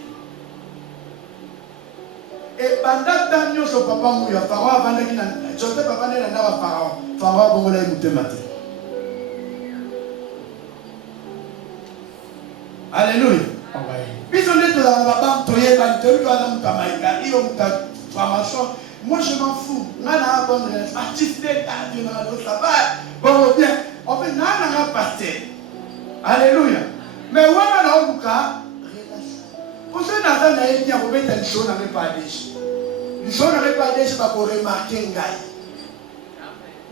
Et pendant Daniel, son papa mouilla, Pharaon a vendu Joseph a vendu la nave à Pharaon. Pharaon a vendu la mouille. Alléluia. Puis on est dans la banque, moi je m'en fous. On a une bonne relation. Ça va. Bon, bien. On fait un pasteur. Alléluia. Mais on a un cas. Pour ceux qui n'ont pas été en train de se faire, pas déjà. Les gens n'avaient pas déjà pour remarquer un gars.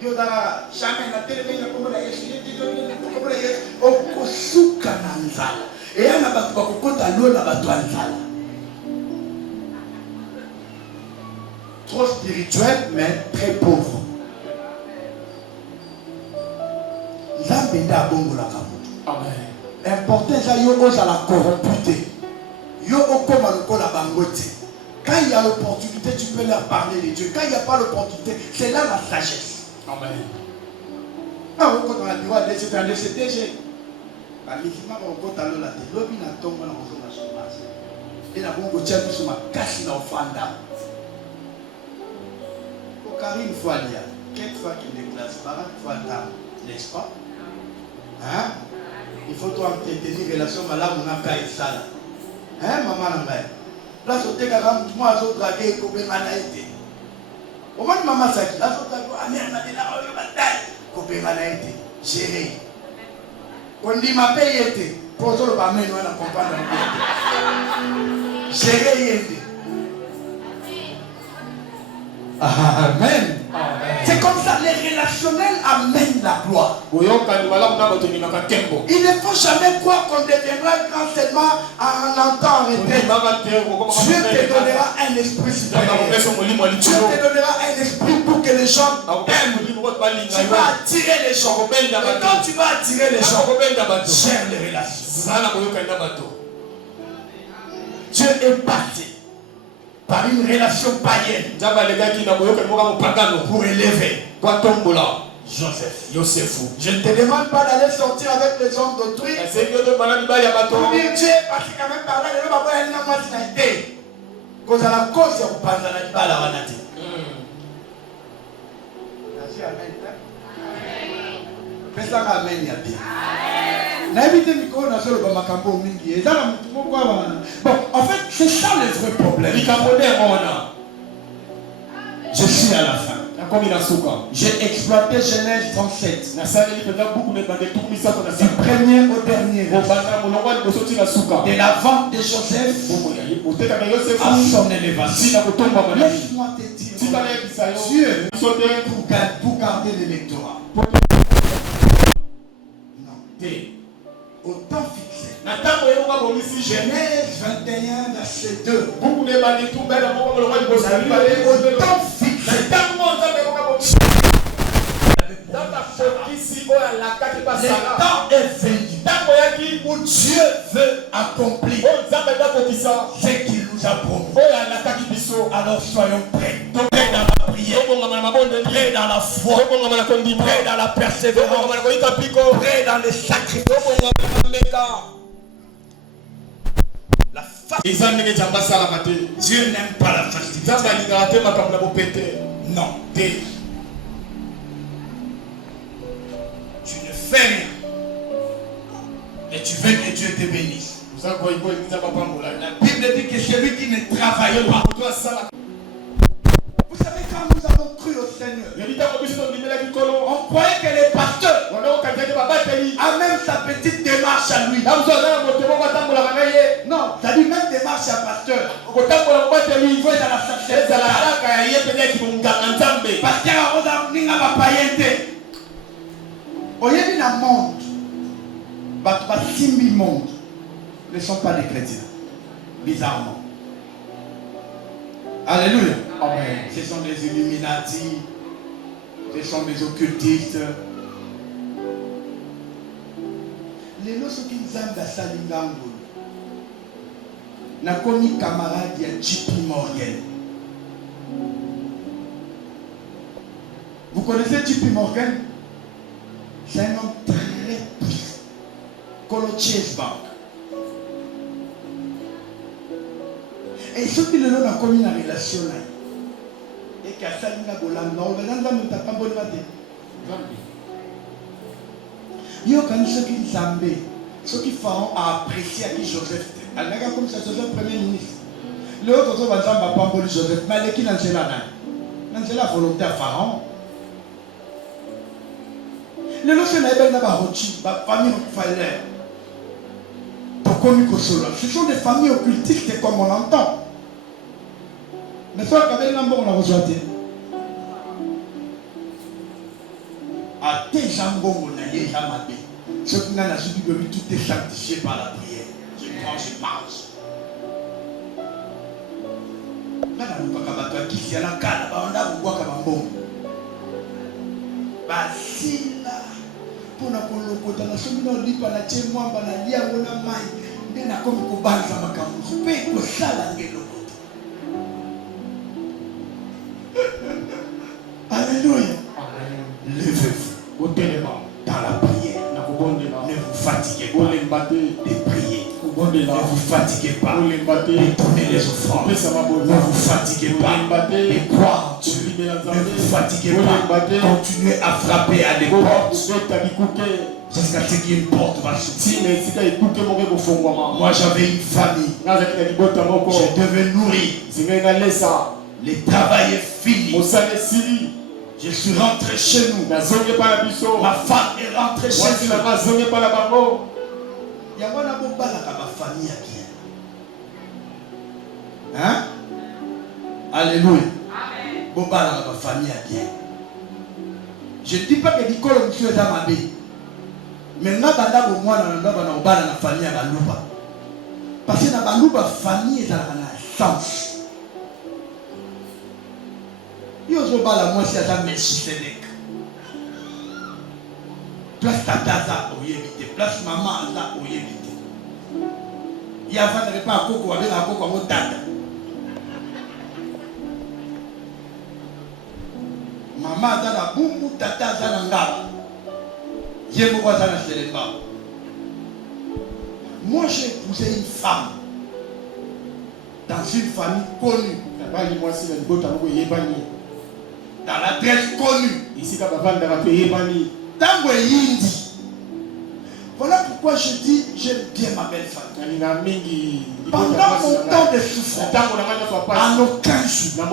Il y a jamais la télé, il y a comme la yes, au Kosuka Nanzala. Et il y a un bateau qui a l'eau, la bateau Nanzala. Trop spirituel, mais très pauvre. Zambenda bongo la kamutu. Amen. Important, ça y est, la corrompue. Yo okoma lokola bangote. Quand il y a l'opportunité, tu peux leur parler de Dieu. Quand il n'y a pas l'opportunité, c'est là la sagesse. Amen. Ah, on compte dans la bureau de CDG. La musulman, on compte dans la tête. L'homme n'a tombé dans le chômage. Et la bombe tient sur ma casse dans le fanda. Au carré, une fois, il y a 4 fois qu'il déclasse, par une fois, n'est-ce pas? Hein? Il faut toi entretenir une relation malade, on a qu'à ça. Hein, maman, là, je moi, je dragué pour bien été. Au moins, maman, ça dit, là, je dragué, ah merde, là, je bataille, pour bien été. Géré. On dit, ma paye était. Pour ça, le bamin, nous, on a compris. Géré été. Amen. C'est comme ça, les relationnels amènent la gloire. Il ne faut jamais croire qu'on deviendra grand seulement en entendant arrêter. Dieu te donnera un esprit supérieur. Dieu te donnera un esprit pour que les gens aiment. Tu vas attirer les gens. Et quand tu vas attirer les gens, gère les relations. Dieu est parti par une relation païenne pour élever Joseph. Je ne te demande pas d'aller sortir avec les hommes d'autrui pour dire Dieu parce qu'il a même parlé de l'homme. Cause à la cause ya kupanza na libala wana te. Nasi amen. Pesa ka amen ya bien. Na éviter micro na solo ba makambo mingi. Ezala mutu moko wana. Bon, en fait, c'est ça le vrai problème. Je suis à la fin. J'ai exploité Genèse 37. Du premier au dernier. De la vente de Joseph à son élévation. Laisse-moi te dire, Dieu pour garder l'électorat. Non. Au temps fixé. Genèse 21, verset 2. Au temps fixé. Le temps est venu où Dieu veut accomplir ce qu'il nous a promis. Alors soyons prêts. Prêts dans la prière, prêts dans la foi, prêts dans la persévérance, prêts dans les sacrifices. La facilité. Dieu n'aime pas la facilité. Non. Tu ne fais rien. Et tu veux que Dieu te bénisse. La Bible dit que celui qui ne travaille pas. Vous savez, quand nous avons cru au Seigneur, on croyait que les pasteurs a même sa petite démarche à lui. Non, ça dit même démarche à pasteur. Il faut être à la sagesse. Pasteur a pas payenté. Oyebi na monde, bat simbi monde ne sont pas des chrétiens, bizarrement. Alléluia. Amen. Ce sont des Illuminati, ce sont des occultistes. Les lois qui nous ont dans Salingango, n'a connu camarade de JP Morgan. Vous connaissez JP Morgan? C'est un homme très puissant. Comme Chase Bank. Et ceux qui le ont commis une relation là. Et qui a sali na bolanda, on va dans la pas bonne matin. Yo quand ceux qui Zambé, ceux qui Pharaon a apprécié à qui Joseph. Elle n'a comme ça Joseph premier ministre. Le autre va Zamba pas bon Joseph, mais qui n'a cela là. N'a cela volonté à Pharaon. Le lorsque n'a pas Rochi, la famille Rockefeller. Ce sont des familles occultistes comme on l'entend. Mais ça, quand même, on l'a rejoint. À tes jambons, on a eu jamais. Ce qui n'a pas subi, tout est sanctifié par la prière. Je prends, je mange. Madame, on va qui s'y a la canne, on a vu comme un bon. Basila. Pour la colocota, la somme on lit par la tête, moi, la lia, on a maille. N'a comme pour banza makamu. Je peux que ça la gueule. Alléluia. Levez-vous dans la prière. Ne vous fatiguez pas de prier. Ne vous fatiguez pas de donner les offrandes. Ne vous fatiguez pas de croire en Dieu. Ne vous fatiguez pas. Continuez à frapper à des portes. Jusqu'à ce qu'une porte va s'ouvrir. Moi j'avais une famille. Je devais nourrir. Le travail est fini. Je suis rentré chez nous. Ma femme est rentrée chez nous. Il y a ma famille bien. Hein? Alléluia. Ma famille bien. Je ne dis pas que Nicole monsieur est à ma vie. Mais je ne sais pas si je suis famille à Balouba. Parce que dans Balouba, famille est dans la sens. Il y a des gens qui ont des place tata, place maman, il y a des repas à coco avec la coco à tata. Maman a la boum, tata a la ngaba. Moi j'ai épousé une femme dans une famille connue, dans l'adresse connue, Tango et Yindi. Voilà pourquoi je dis j'aime bien ma belle famille. Pendant mon temps de souffrance, en aucun jour,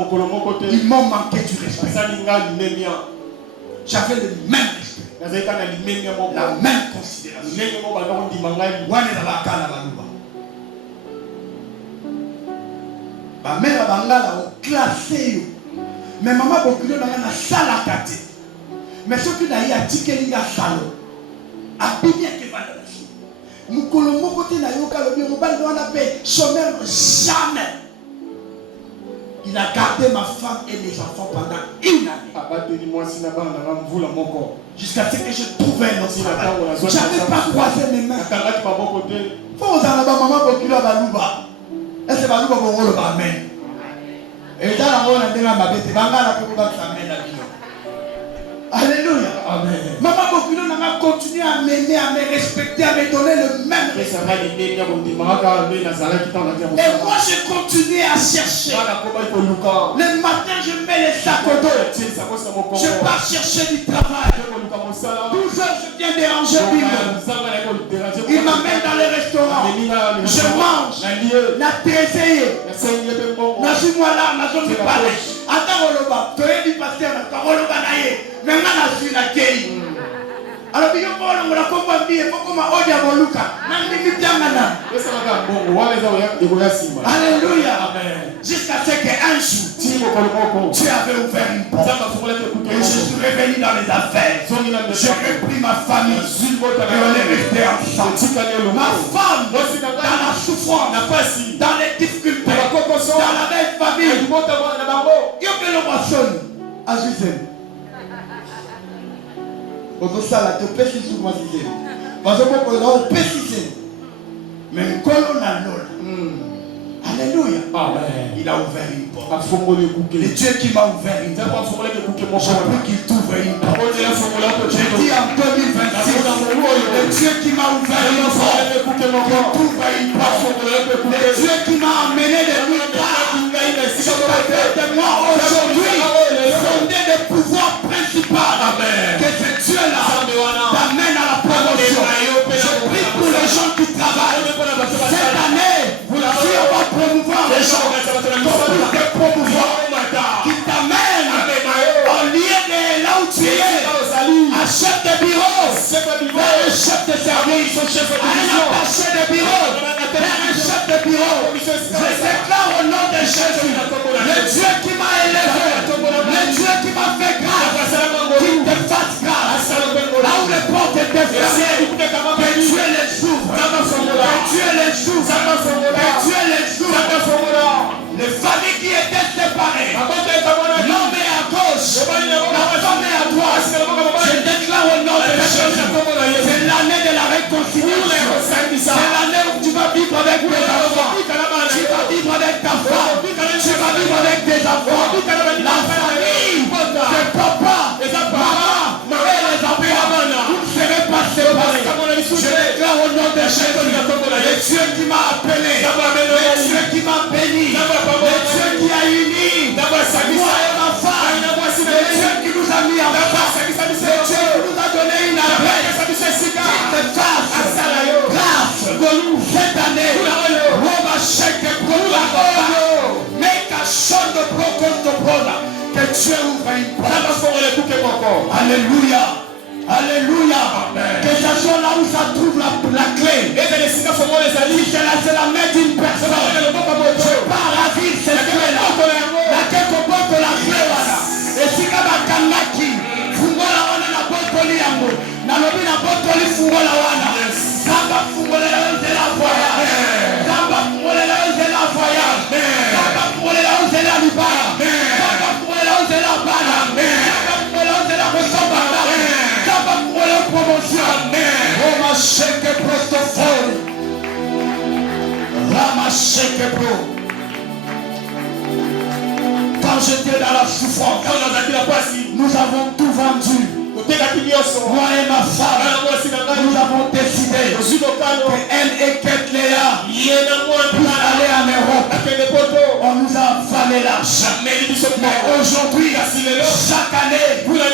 ils m'ont manqué du respect. J'avais le même respect, la même considération. Ma mère a classé. Mais maman a beaucoup na sala kate. Mais ce qui n'a eu à dire qu'il y a salon. A bien que va dans la vie. Nous colombo côté na yoka le bien on a fait chômeur jamais. Il a gardé ma femme et mes enfants pendant une année. Jusqu'à ce que je trouvais un autre travail. Je n'avais pas croisé mes mains. Faut aux maman beaucoup là baluba. Est-ce que baluba bon le amen. Et dans la rôle de ma bête, bangala pour la famille la vie. Alléluia. Amen. Maman Bokino n'a continué à m'aimer, à me respecter, à me donner le même respect. Et moi je continue à chercher. Le matin je mets les sacs au dos. Je pars chercher du travail. 12 heures je viens déranger Bible. Il m'amène dans les restaurants. Je mange. La trésée. Je suis moi là, ma zone de palais. Attends, Oloba. Tu es du pasteur, Oloba Naye. Maintenant, je suis la Kéi. Alors, il faut que la compagnie, il faut que ma odia voluka. Alléluia. Jusqu'à ce qu'un jour, tu avais ouvert une porte. Et je suis revenu dans les affaires. J'ai repris ma famille. Et on est resté ensemble. Ma femme, dans la souffrance, dans les difficultés, dans la même famille. Il y a que le moisson. Azizem. Ça là, tu peux préciser moi disais. Parce que on préciser. Mais colon a l'ol. Alléluia. Amen. Il a ouvert une porte. Le Dieu qui m'a ouvert une porte. Je veux qu'il t'ouvre une porte. J'ai dit en 2026. Le Dieu qui m'a ouvert une porte. Qu'il t'ouvre une porte. Le Dieu qui m'a amené de nulle part. De moi aujourd'hui. Fondé de pouvoir principal. Amen. Que ce Dieu-là t'amène à la promotion. Je prie pour les gens qui travaillent. Cette année, si on va promouvoir les gens, qui t'amène au lieu de là où tu es, un chef de bureau, un chef de service, un attaché de bureau, un chef de bureau. Je déclare au nom de Jésus, le Dieu qui m'a élevé, le Dieu qui m'a fait grâce, qui te fasse grâce. Là où les portes étaient fermées, que Dieu les ouvre, que Dieu les ouvre, que Dieu les ouvre. Les familles qui étaient séparées, l'homme est à gauche, la femme est à droite. Je déclare au nom de Jésus, c'est l'année de la réconciliation. C'est l'année où tu vas vivre avec tes enfants. Tu vas vivre avec ta femme. Tu vas vivre avec tes enfants. La famille, tes papas, maman et les enfants, vous ne serez pas séparés. Je déclare au nom de Jésus, le Dieu qui m'a appelé, le Dieu qui m'a béni, le Dieu qui a uni moi et ma femme, le Dieu qui nous a mis en face, le Dieu qui nous a donné une adresse, qui te fasse grâce cette année. Roma Sheke Prola, make a son de Prola, que Dieu ouvre une porte. Alléluia. Alléluia. Amen. Que ce soit là où ça trouve la clé. Si c'est la main d'une personne, je pars à vivre cette clé-là. Laquelle comporte la clé. Et si Kabakandaki, Fungola wana na botoli yango, na lobi na botoli Fungola wana. Zamba Fungola de la voyage. Zamba Fungola de la voyage. Zamba Fungola de la libara. Zamba Fungola de la bana. Zamba Fungola de la ressombata. Promotion. Roma Sheke Prostofori. Rama Sheke Pro. Quand j'étais dans la souffrance, nous avons tout vendu. Moi et ma femme, nous avons décidé qu'elle et Ketléa puissent aller en Europe. l'argent. Mais aujourd'hui, chaque année, ma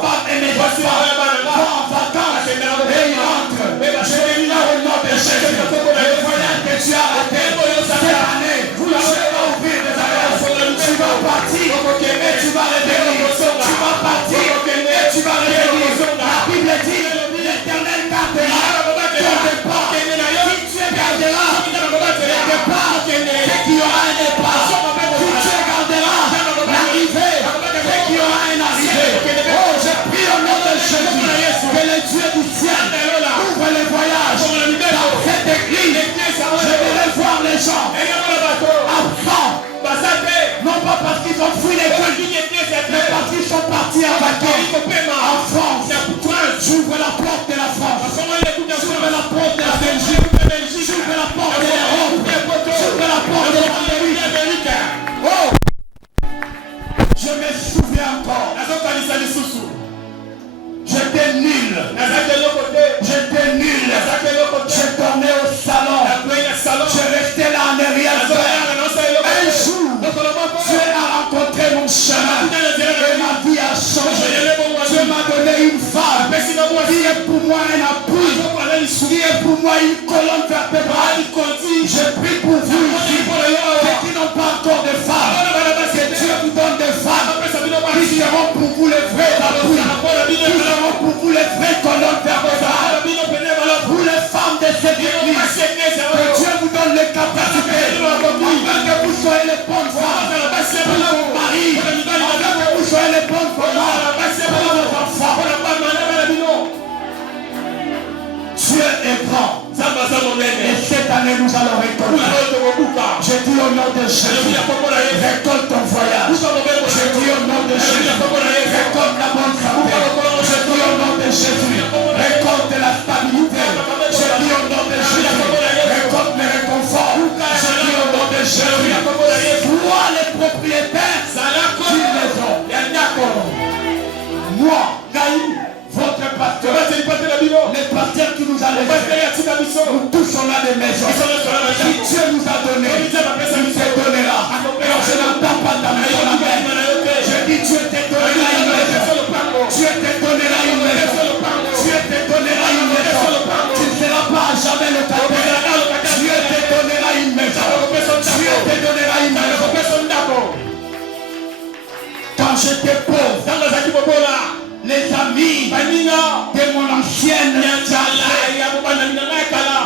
femme et mes enfants vont en vacances et ils rentrent. Je déclare au nom de Jésus, le voyage que tu as raté cette année, tu vas ouvrir des affaires. Tu vas partir et tu vas revenir. Tu vas partir et tu vas revenir. La Bible dit, l'Éternel gardera ton départ. Si tu garderas le départ, c'est qu'il y aura un départ. Si tu garderas l'arrivée, c'est qu'il y aura un arrivée. Oh, je prie au nom de Jésus que le Dieu du ciel ouvre les voyages dans cette église. Je vais voir les gens absents. Non pas parce qu'ils ont fui l'église, mais parce qu'ils sont partis en vacances en France. J'ouvre la porte de la France. J'ouvre la porte de la Belgique. J'ouvre la porte de l'Europe. J'ouvre la porte de l'Amérique. Oh! Je me souviens encore. J'étais nul. J'étais nul. Je dormais au salon. Je restais là en arrière. Un jour, Dieu a rencontré mon chemin et ma vie a changé. Dieu m'a donné une femme qui est pour moi un appui, qui est pour moi une colonne vertébrale. Je prie pour vous ici, ceux qui n'ont pas encore de femme, que Dieu vous donne des femmes qui seront pour vous les vrais appuis, qui seront pour vous les vraies colonnes vertébrales. Pour les femmes de cette église, que Dieu vous donne les capacités afin que vous soyez les bonnes femmes pour vos maris, afin que vous soyez les bonnes femmes pour vos enfants. Dieu est grand. Et cette année nous allons récolter. Je dis au nom de Jésus, récolte ton voyage. Je dis au nom de Jésus, récolte la bonne santé. Je dis au nom de Jésus, récolte la stabilité. Je dis au nom de Jésus, récolte le réconfort. Je dis au nom de Jésus, toi les propriétaires d'une maison. Moi, votre pasteur, les pasteurs qui nous a laissés, nous touchons là des maisons. Si Dieu nous a donné, il te donnera. Alors je n'entends pas ta maison la main. Je dis Dieu te donnera une maison. Dieu te donnera une maison. Dieu te donnera une maison. Tu ne seras pas à jamais locataire. Dieu te donnera une maison. Dieu te donnera une maison. Quand j'étais pauvre, les amis de mon ancienne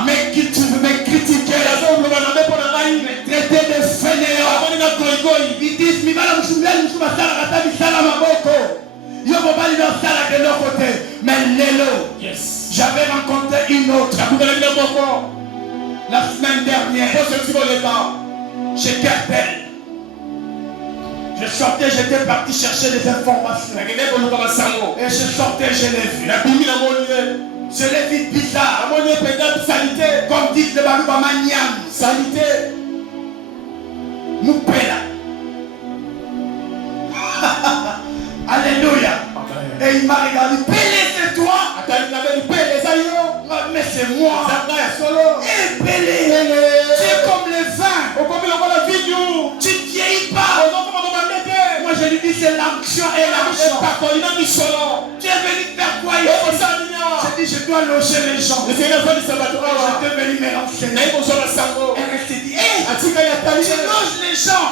me critiquaient, me traitaient de fainéants. Ils disent, mais Lélo, j'avais rencontré une autre la semaine dernière chez Kertel. Je sortais, j'étais parti chercher des informations. Et je sortais, je l'ai vu. Je l'ai vu bizarre. Comme dit le Balouba Maniam. Salité. Moupela. Alléluia. Et il m'a regardé. Pélé, c'est toi. Mais c'est moi. Et Pélé, tu es comme le vin. Tu ne vieillis pas. Moi je lui dis c'est l'action et l'action. Tu es venu faire quoi ici? Je dis je dois loger les gens. Je suis venu me renseigner. Elle s'est dit tu loges les gens.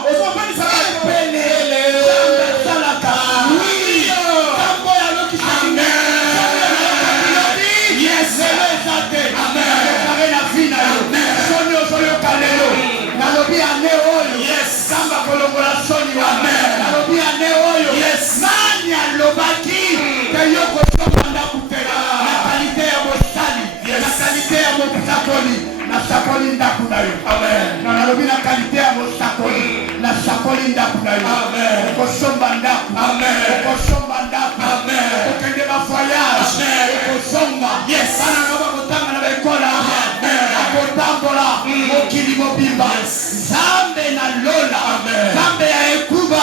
Sakoli ndaku na yo. Amen. Na lobi na qualité ya mosakoli. Na sakoli ndaku na yo. Amen. Okosomba ndaku. Amen. Okosomba ndaku. Amen. Okende ba voyage. Amen. Okosomba. Yes. Bana ngaba kotanga na bekola. Amen. Akotambola. Mokili mobimba. Zambe na lola. Amen. Zambe ya ekuba.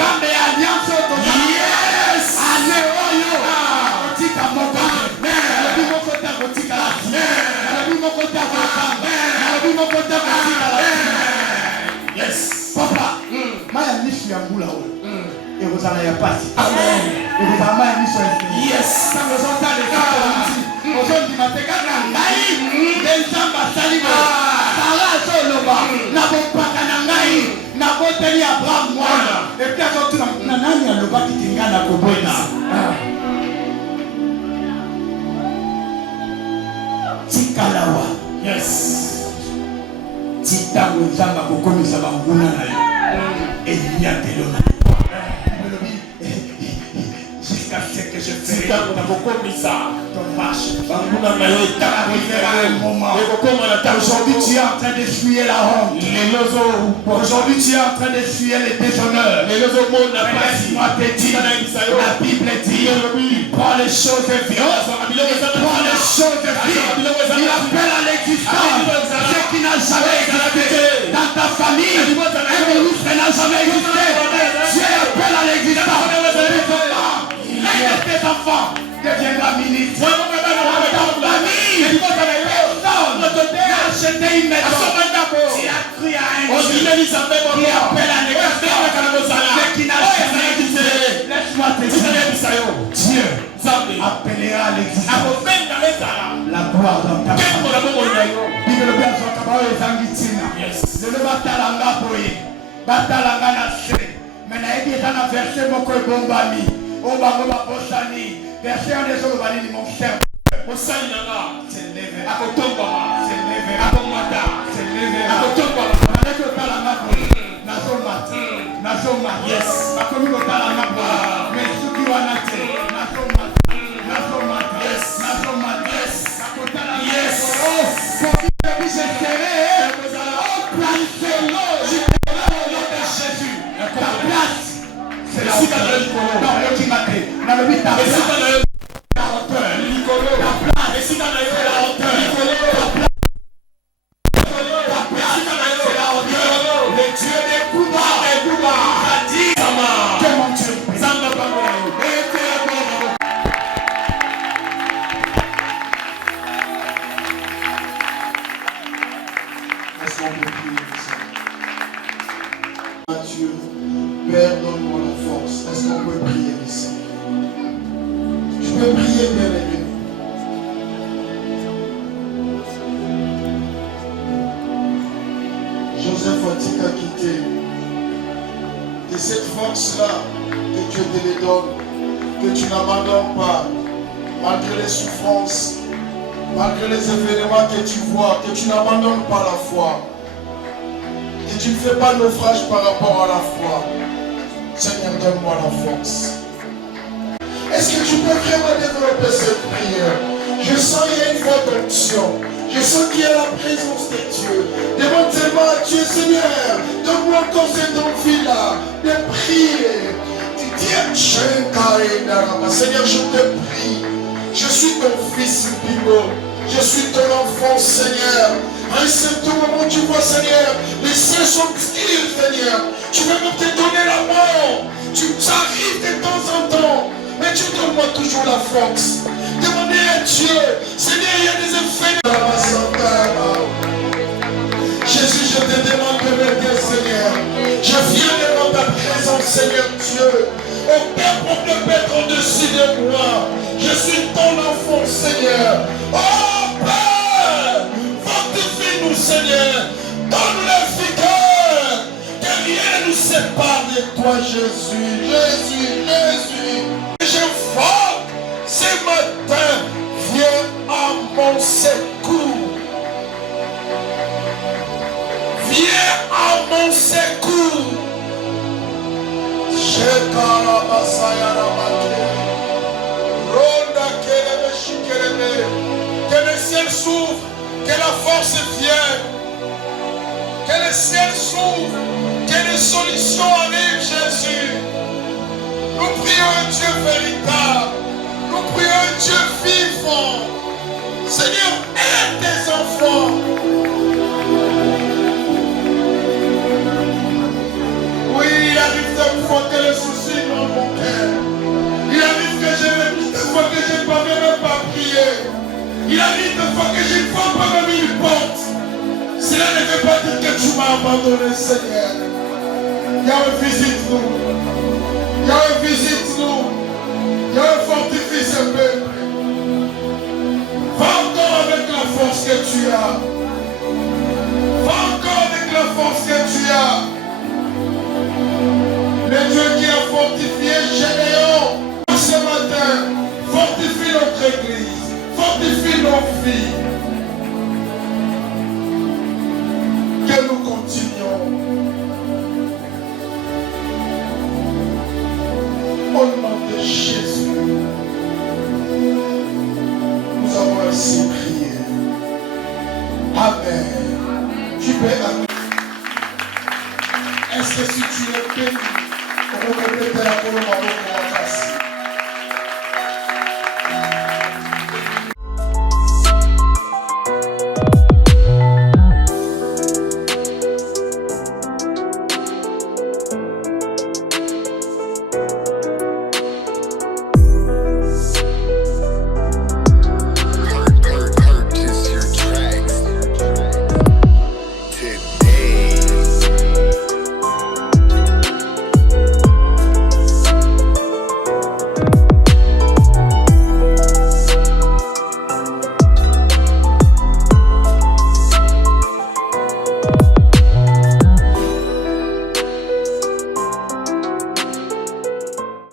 Zambe ya alliance otoka. Yes. Ane oyo. Otika moko. Amen. Lobi moko ta kotika. Amen. Yes. Papa, ma Amen. Yes. Tikalawa. Yes. Titango nzamba kokomisa banguna na yo. Eliatelo na yo. Jusqu'à ce que je ferai ta kokomisa ton marche. Banguna na yo un moment. Aujourd'hui tu es en train de fuir la honte. Aujourd'hui tu es en train de fuir les déshonneurs. Laisse-moi te dire, la Bible dit, il prend les choses violentes, il prend les choses vives, il appelle à l'existence ce qui n'a jamais existé dans ta famille, et ce n'a jamais existé. Dieu appelle à l'existence tes enfants deviendra ministre. Dans ta famille, personne n'a acheté une maison. Tu as cru à un Dieu qui appelle à l'existence ce qui n'a jamais existé. Laisse-moi te dire, Dieu appellera à l'existence la gloire dans ta famille. Bible batalanga boye, batalanga na se. Mais na ebi ezana verset moko ebombami. Obango babosani. Verset en des autres valini mon cher. Mosali nanga. C'est levé. Akotombama. C'est levé. Akomata. C'est levé. Akotombama. Nandeki otalanga boye. Nazomata. Nazomata. Yes. Bakomi kotalanga boye. Mais suki wana te. Nazomata. Nazomata. Yes. Nazomata. Yes. Akotalanga. Yes. Oh. Komi bebi je serai. Ta place, c'est la hauteur. Non, le qui m'a dit. On a le 8 ta place. La hauteur. Ta place. C'est la hauteur. Ta place, c'est la hauteur. Le Dieu des Kouba. A dit, que mon Dieu. Est-ce qu'on peut prier? Dieu, Père, donne-moi la force. Est-ce qu'on peut prier ici? Je peux prier, bien aimé. Joseph Fatigue a quitté. Et cette force-là, que Dieu te les donne, que tu n'abandonnes pas, malgré les souffrances, malgré les événements que tu vois, que tu n'abandonnes pas la foi. Et tu ne fais pas naufrage par rapport à la foi. Seigneur, donne-moi la force. Est-ce que tu peux vraiment développer cette prière? Je sens qu'il y a une forte onction. Je sens qu'il y a la présence de Dieu. Demande seulement à Dieu, Seigneur, donne-moi encore cette envie-là de prier. Tu dis, Seigneur, je te prie. Je suis ton fils Bibo. Je suis ton enfant, Seigneur. À un certain moment, tu vois, Seigneur, les cieux sont obscurs, Seigneur. Tu veux même te donner la mort. Tu arrives de temps en temps, mais tu donnes-moi toujours la force. Demandez à Dieu, Seigneur, il y a des effets dans ma santé. Jésus, je te demande de m'aider, Seigneur. Je viens devant ta présence, Seigneur Dieu. Aucun problème peut être au-dessus de moi. Je suis ton enfant, Seigneur. Oh, Père, fortifie-nous, Seigneur. Donne-nous la vigueur. Que rien ne nous sépare de toi, Jésus. Jésus, Jésus. J'invoque ce matin. Viens à mon secours. Viens à mon secours. Que le ciel s'ouvre, que la force vienne, que le ciel s'ouvre, que les solutions arrivent, Jésus. Nous prions un Dieu véritable, nous prions un Dieu vivant. Seigneur, aide tes enfants. Oui, il arrive des fois que les soucis dans mon cœur. Il arrive que des fois que je ne peux même pas prier. Il arrive des fois que je ne vois pas même une porte. Cela ne veut pas dire que tu m'as abandonné, Seigneur. Yahweh, visite-nous. Yahweh, visite-nous. Yahweh, fortifie ce peuple. Va encore avec la force que tu as. Va encore avec la force que tu as. Le Dieu qui a fortifié Gédéon ce matin, fortifie notre église, fortifie nos filles.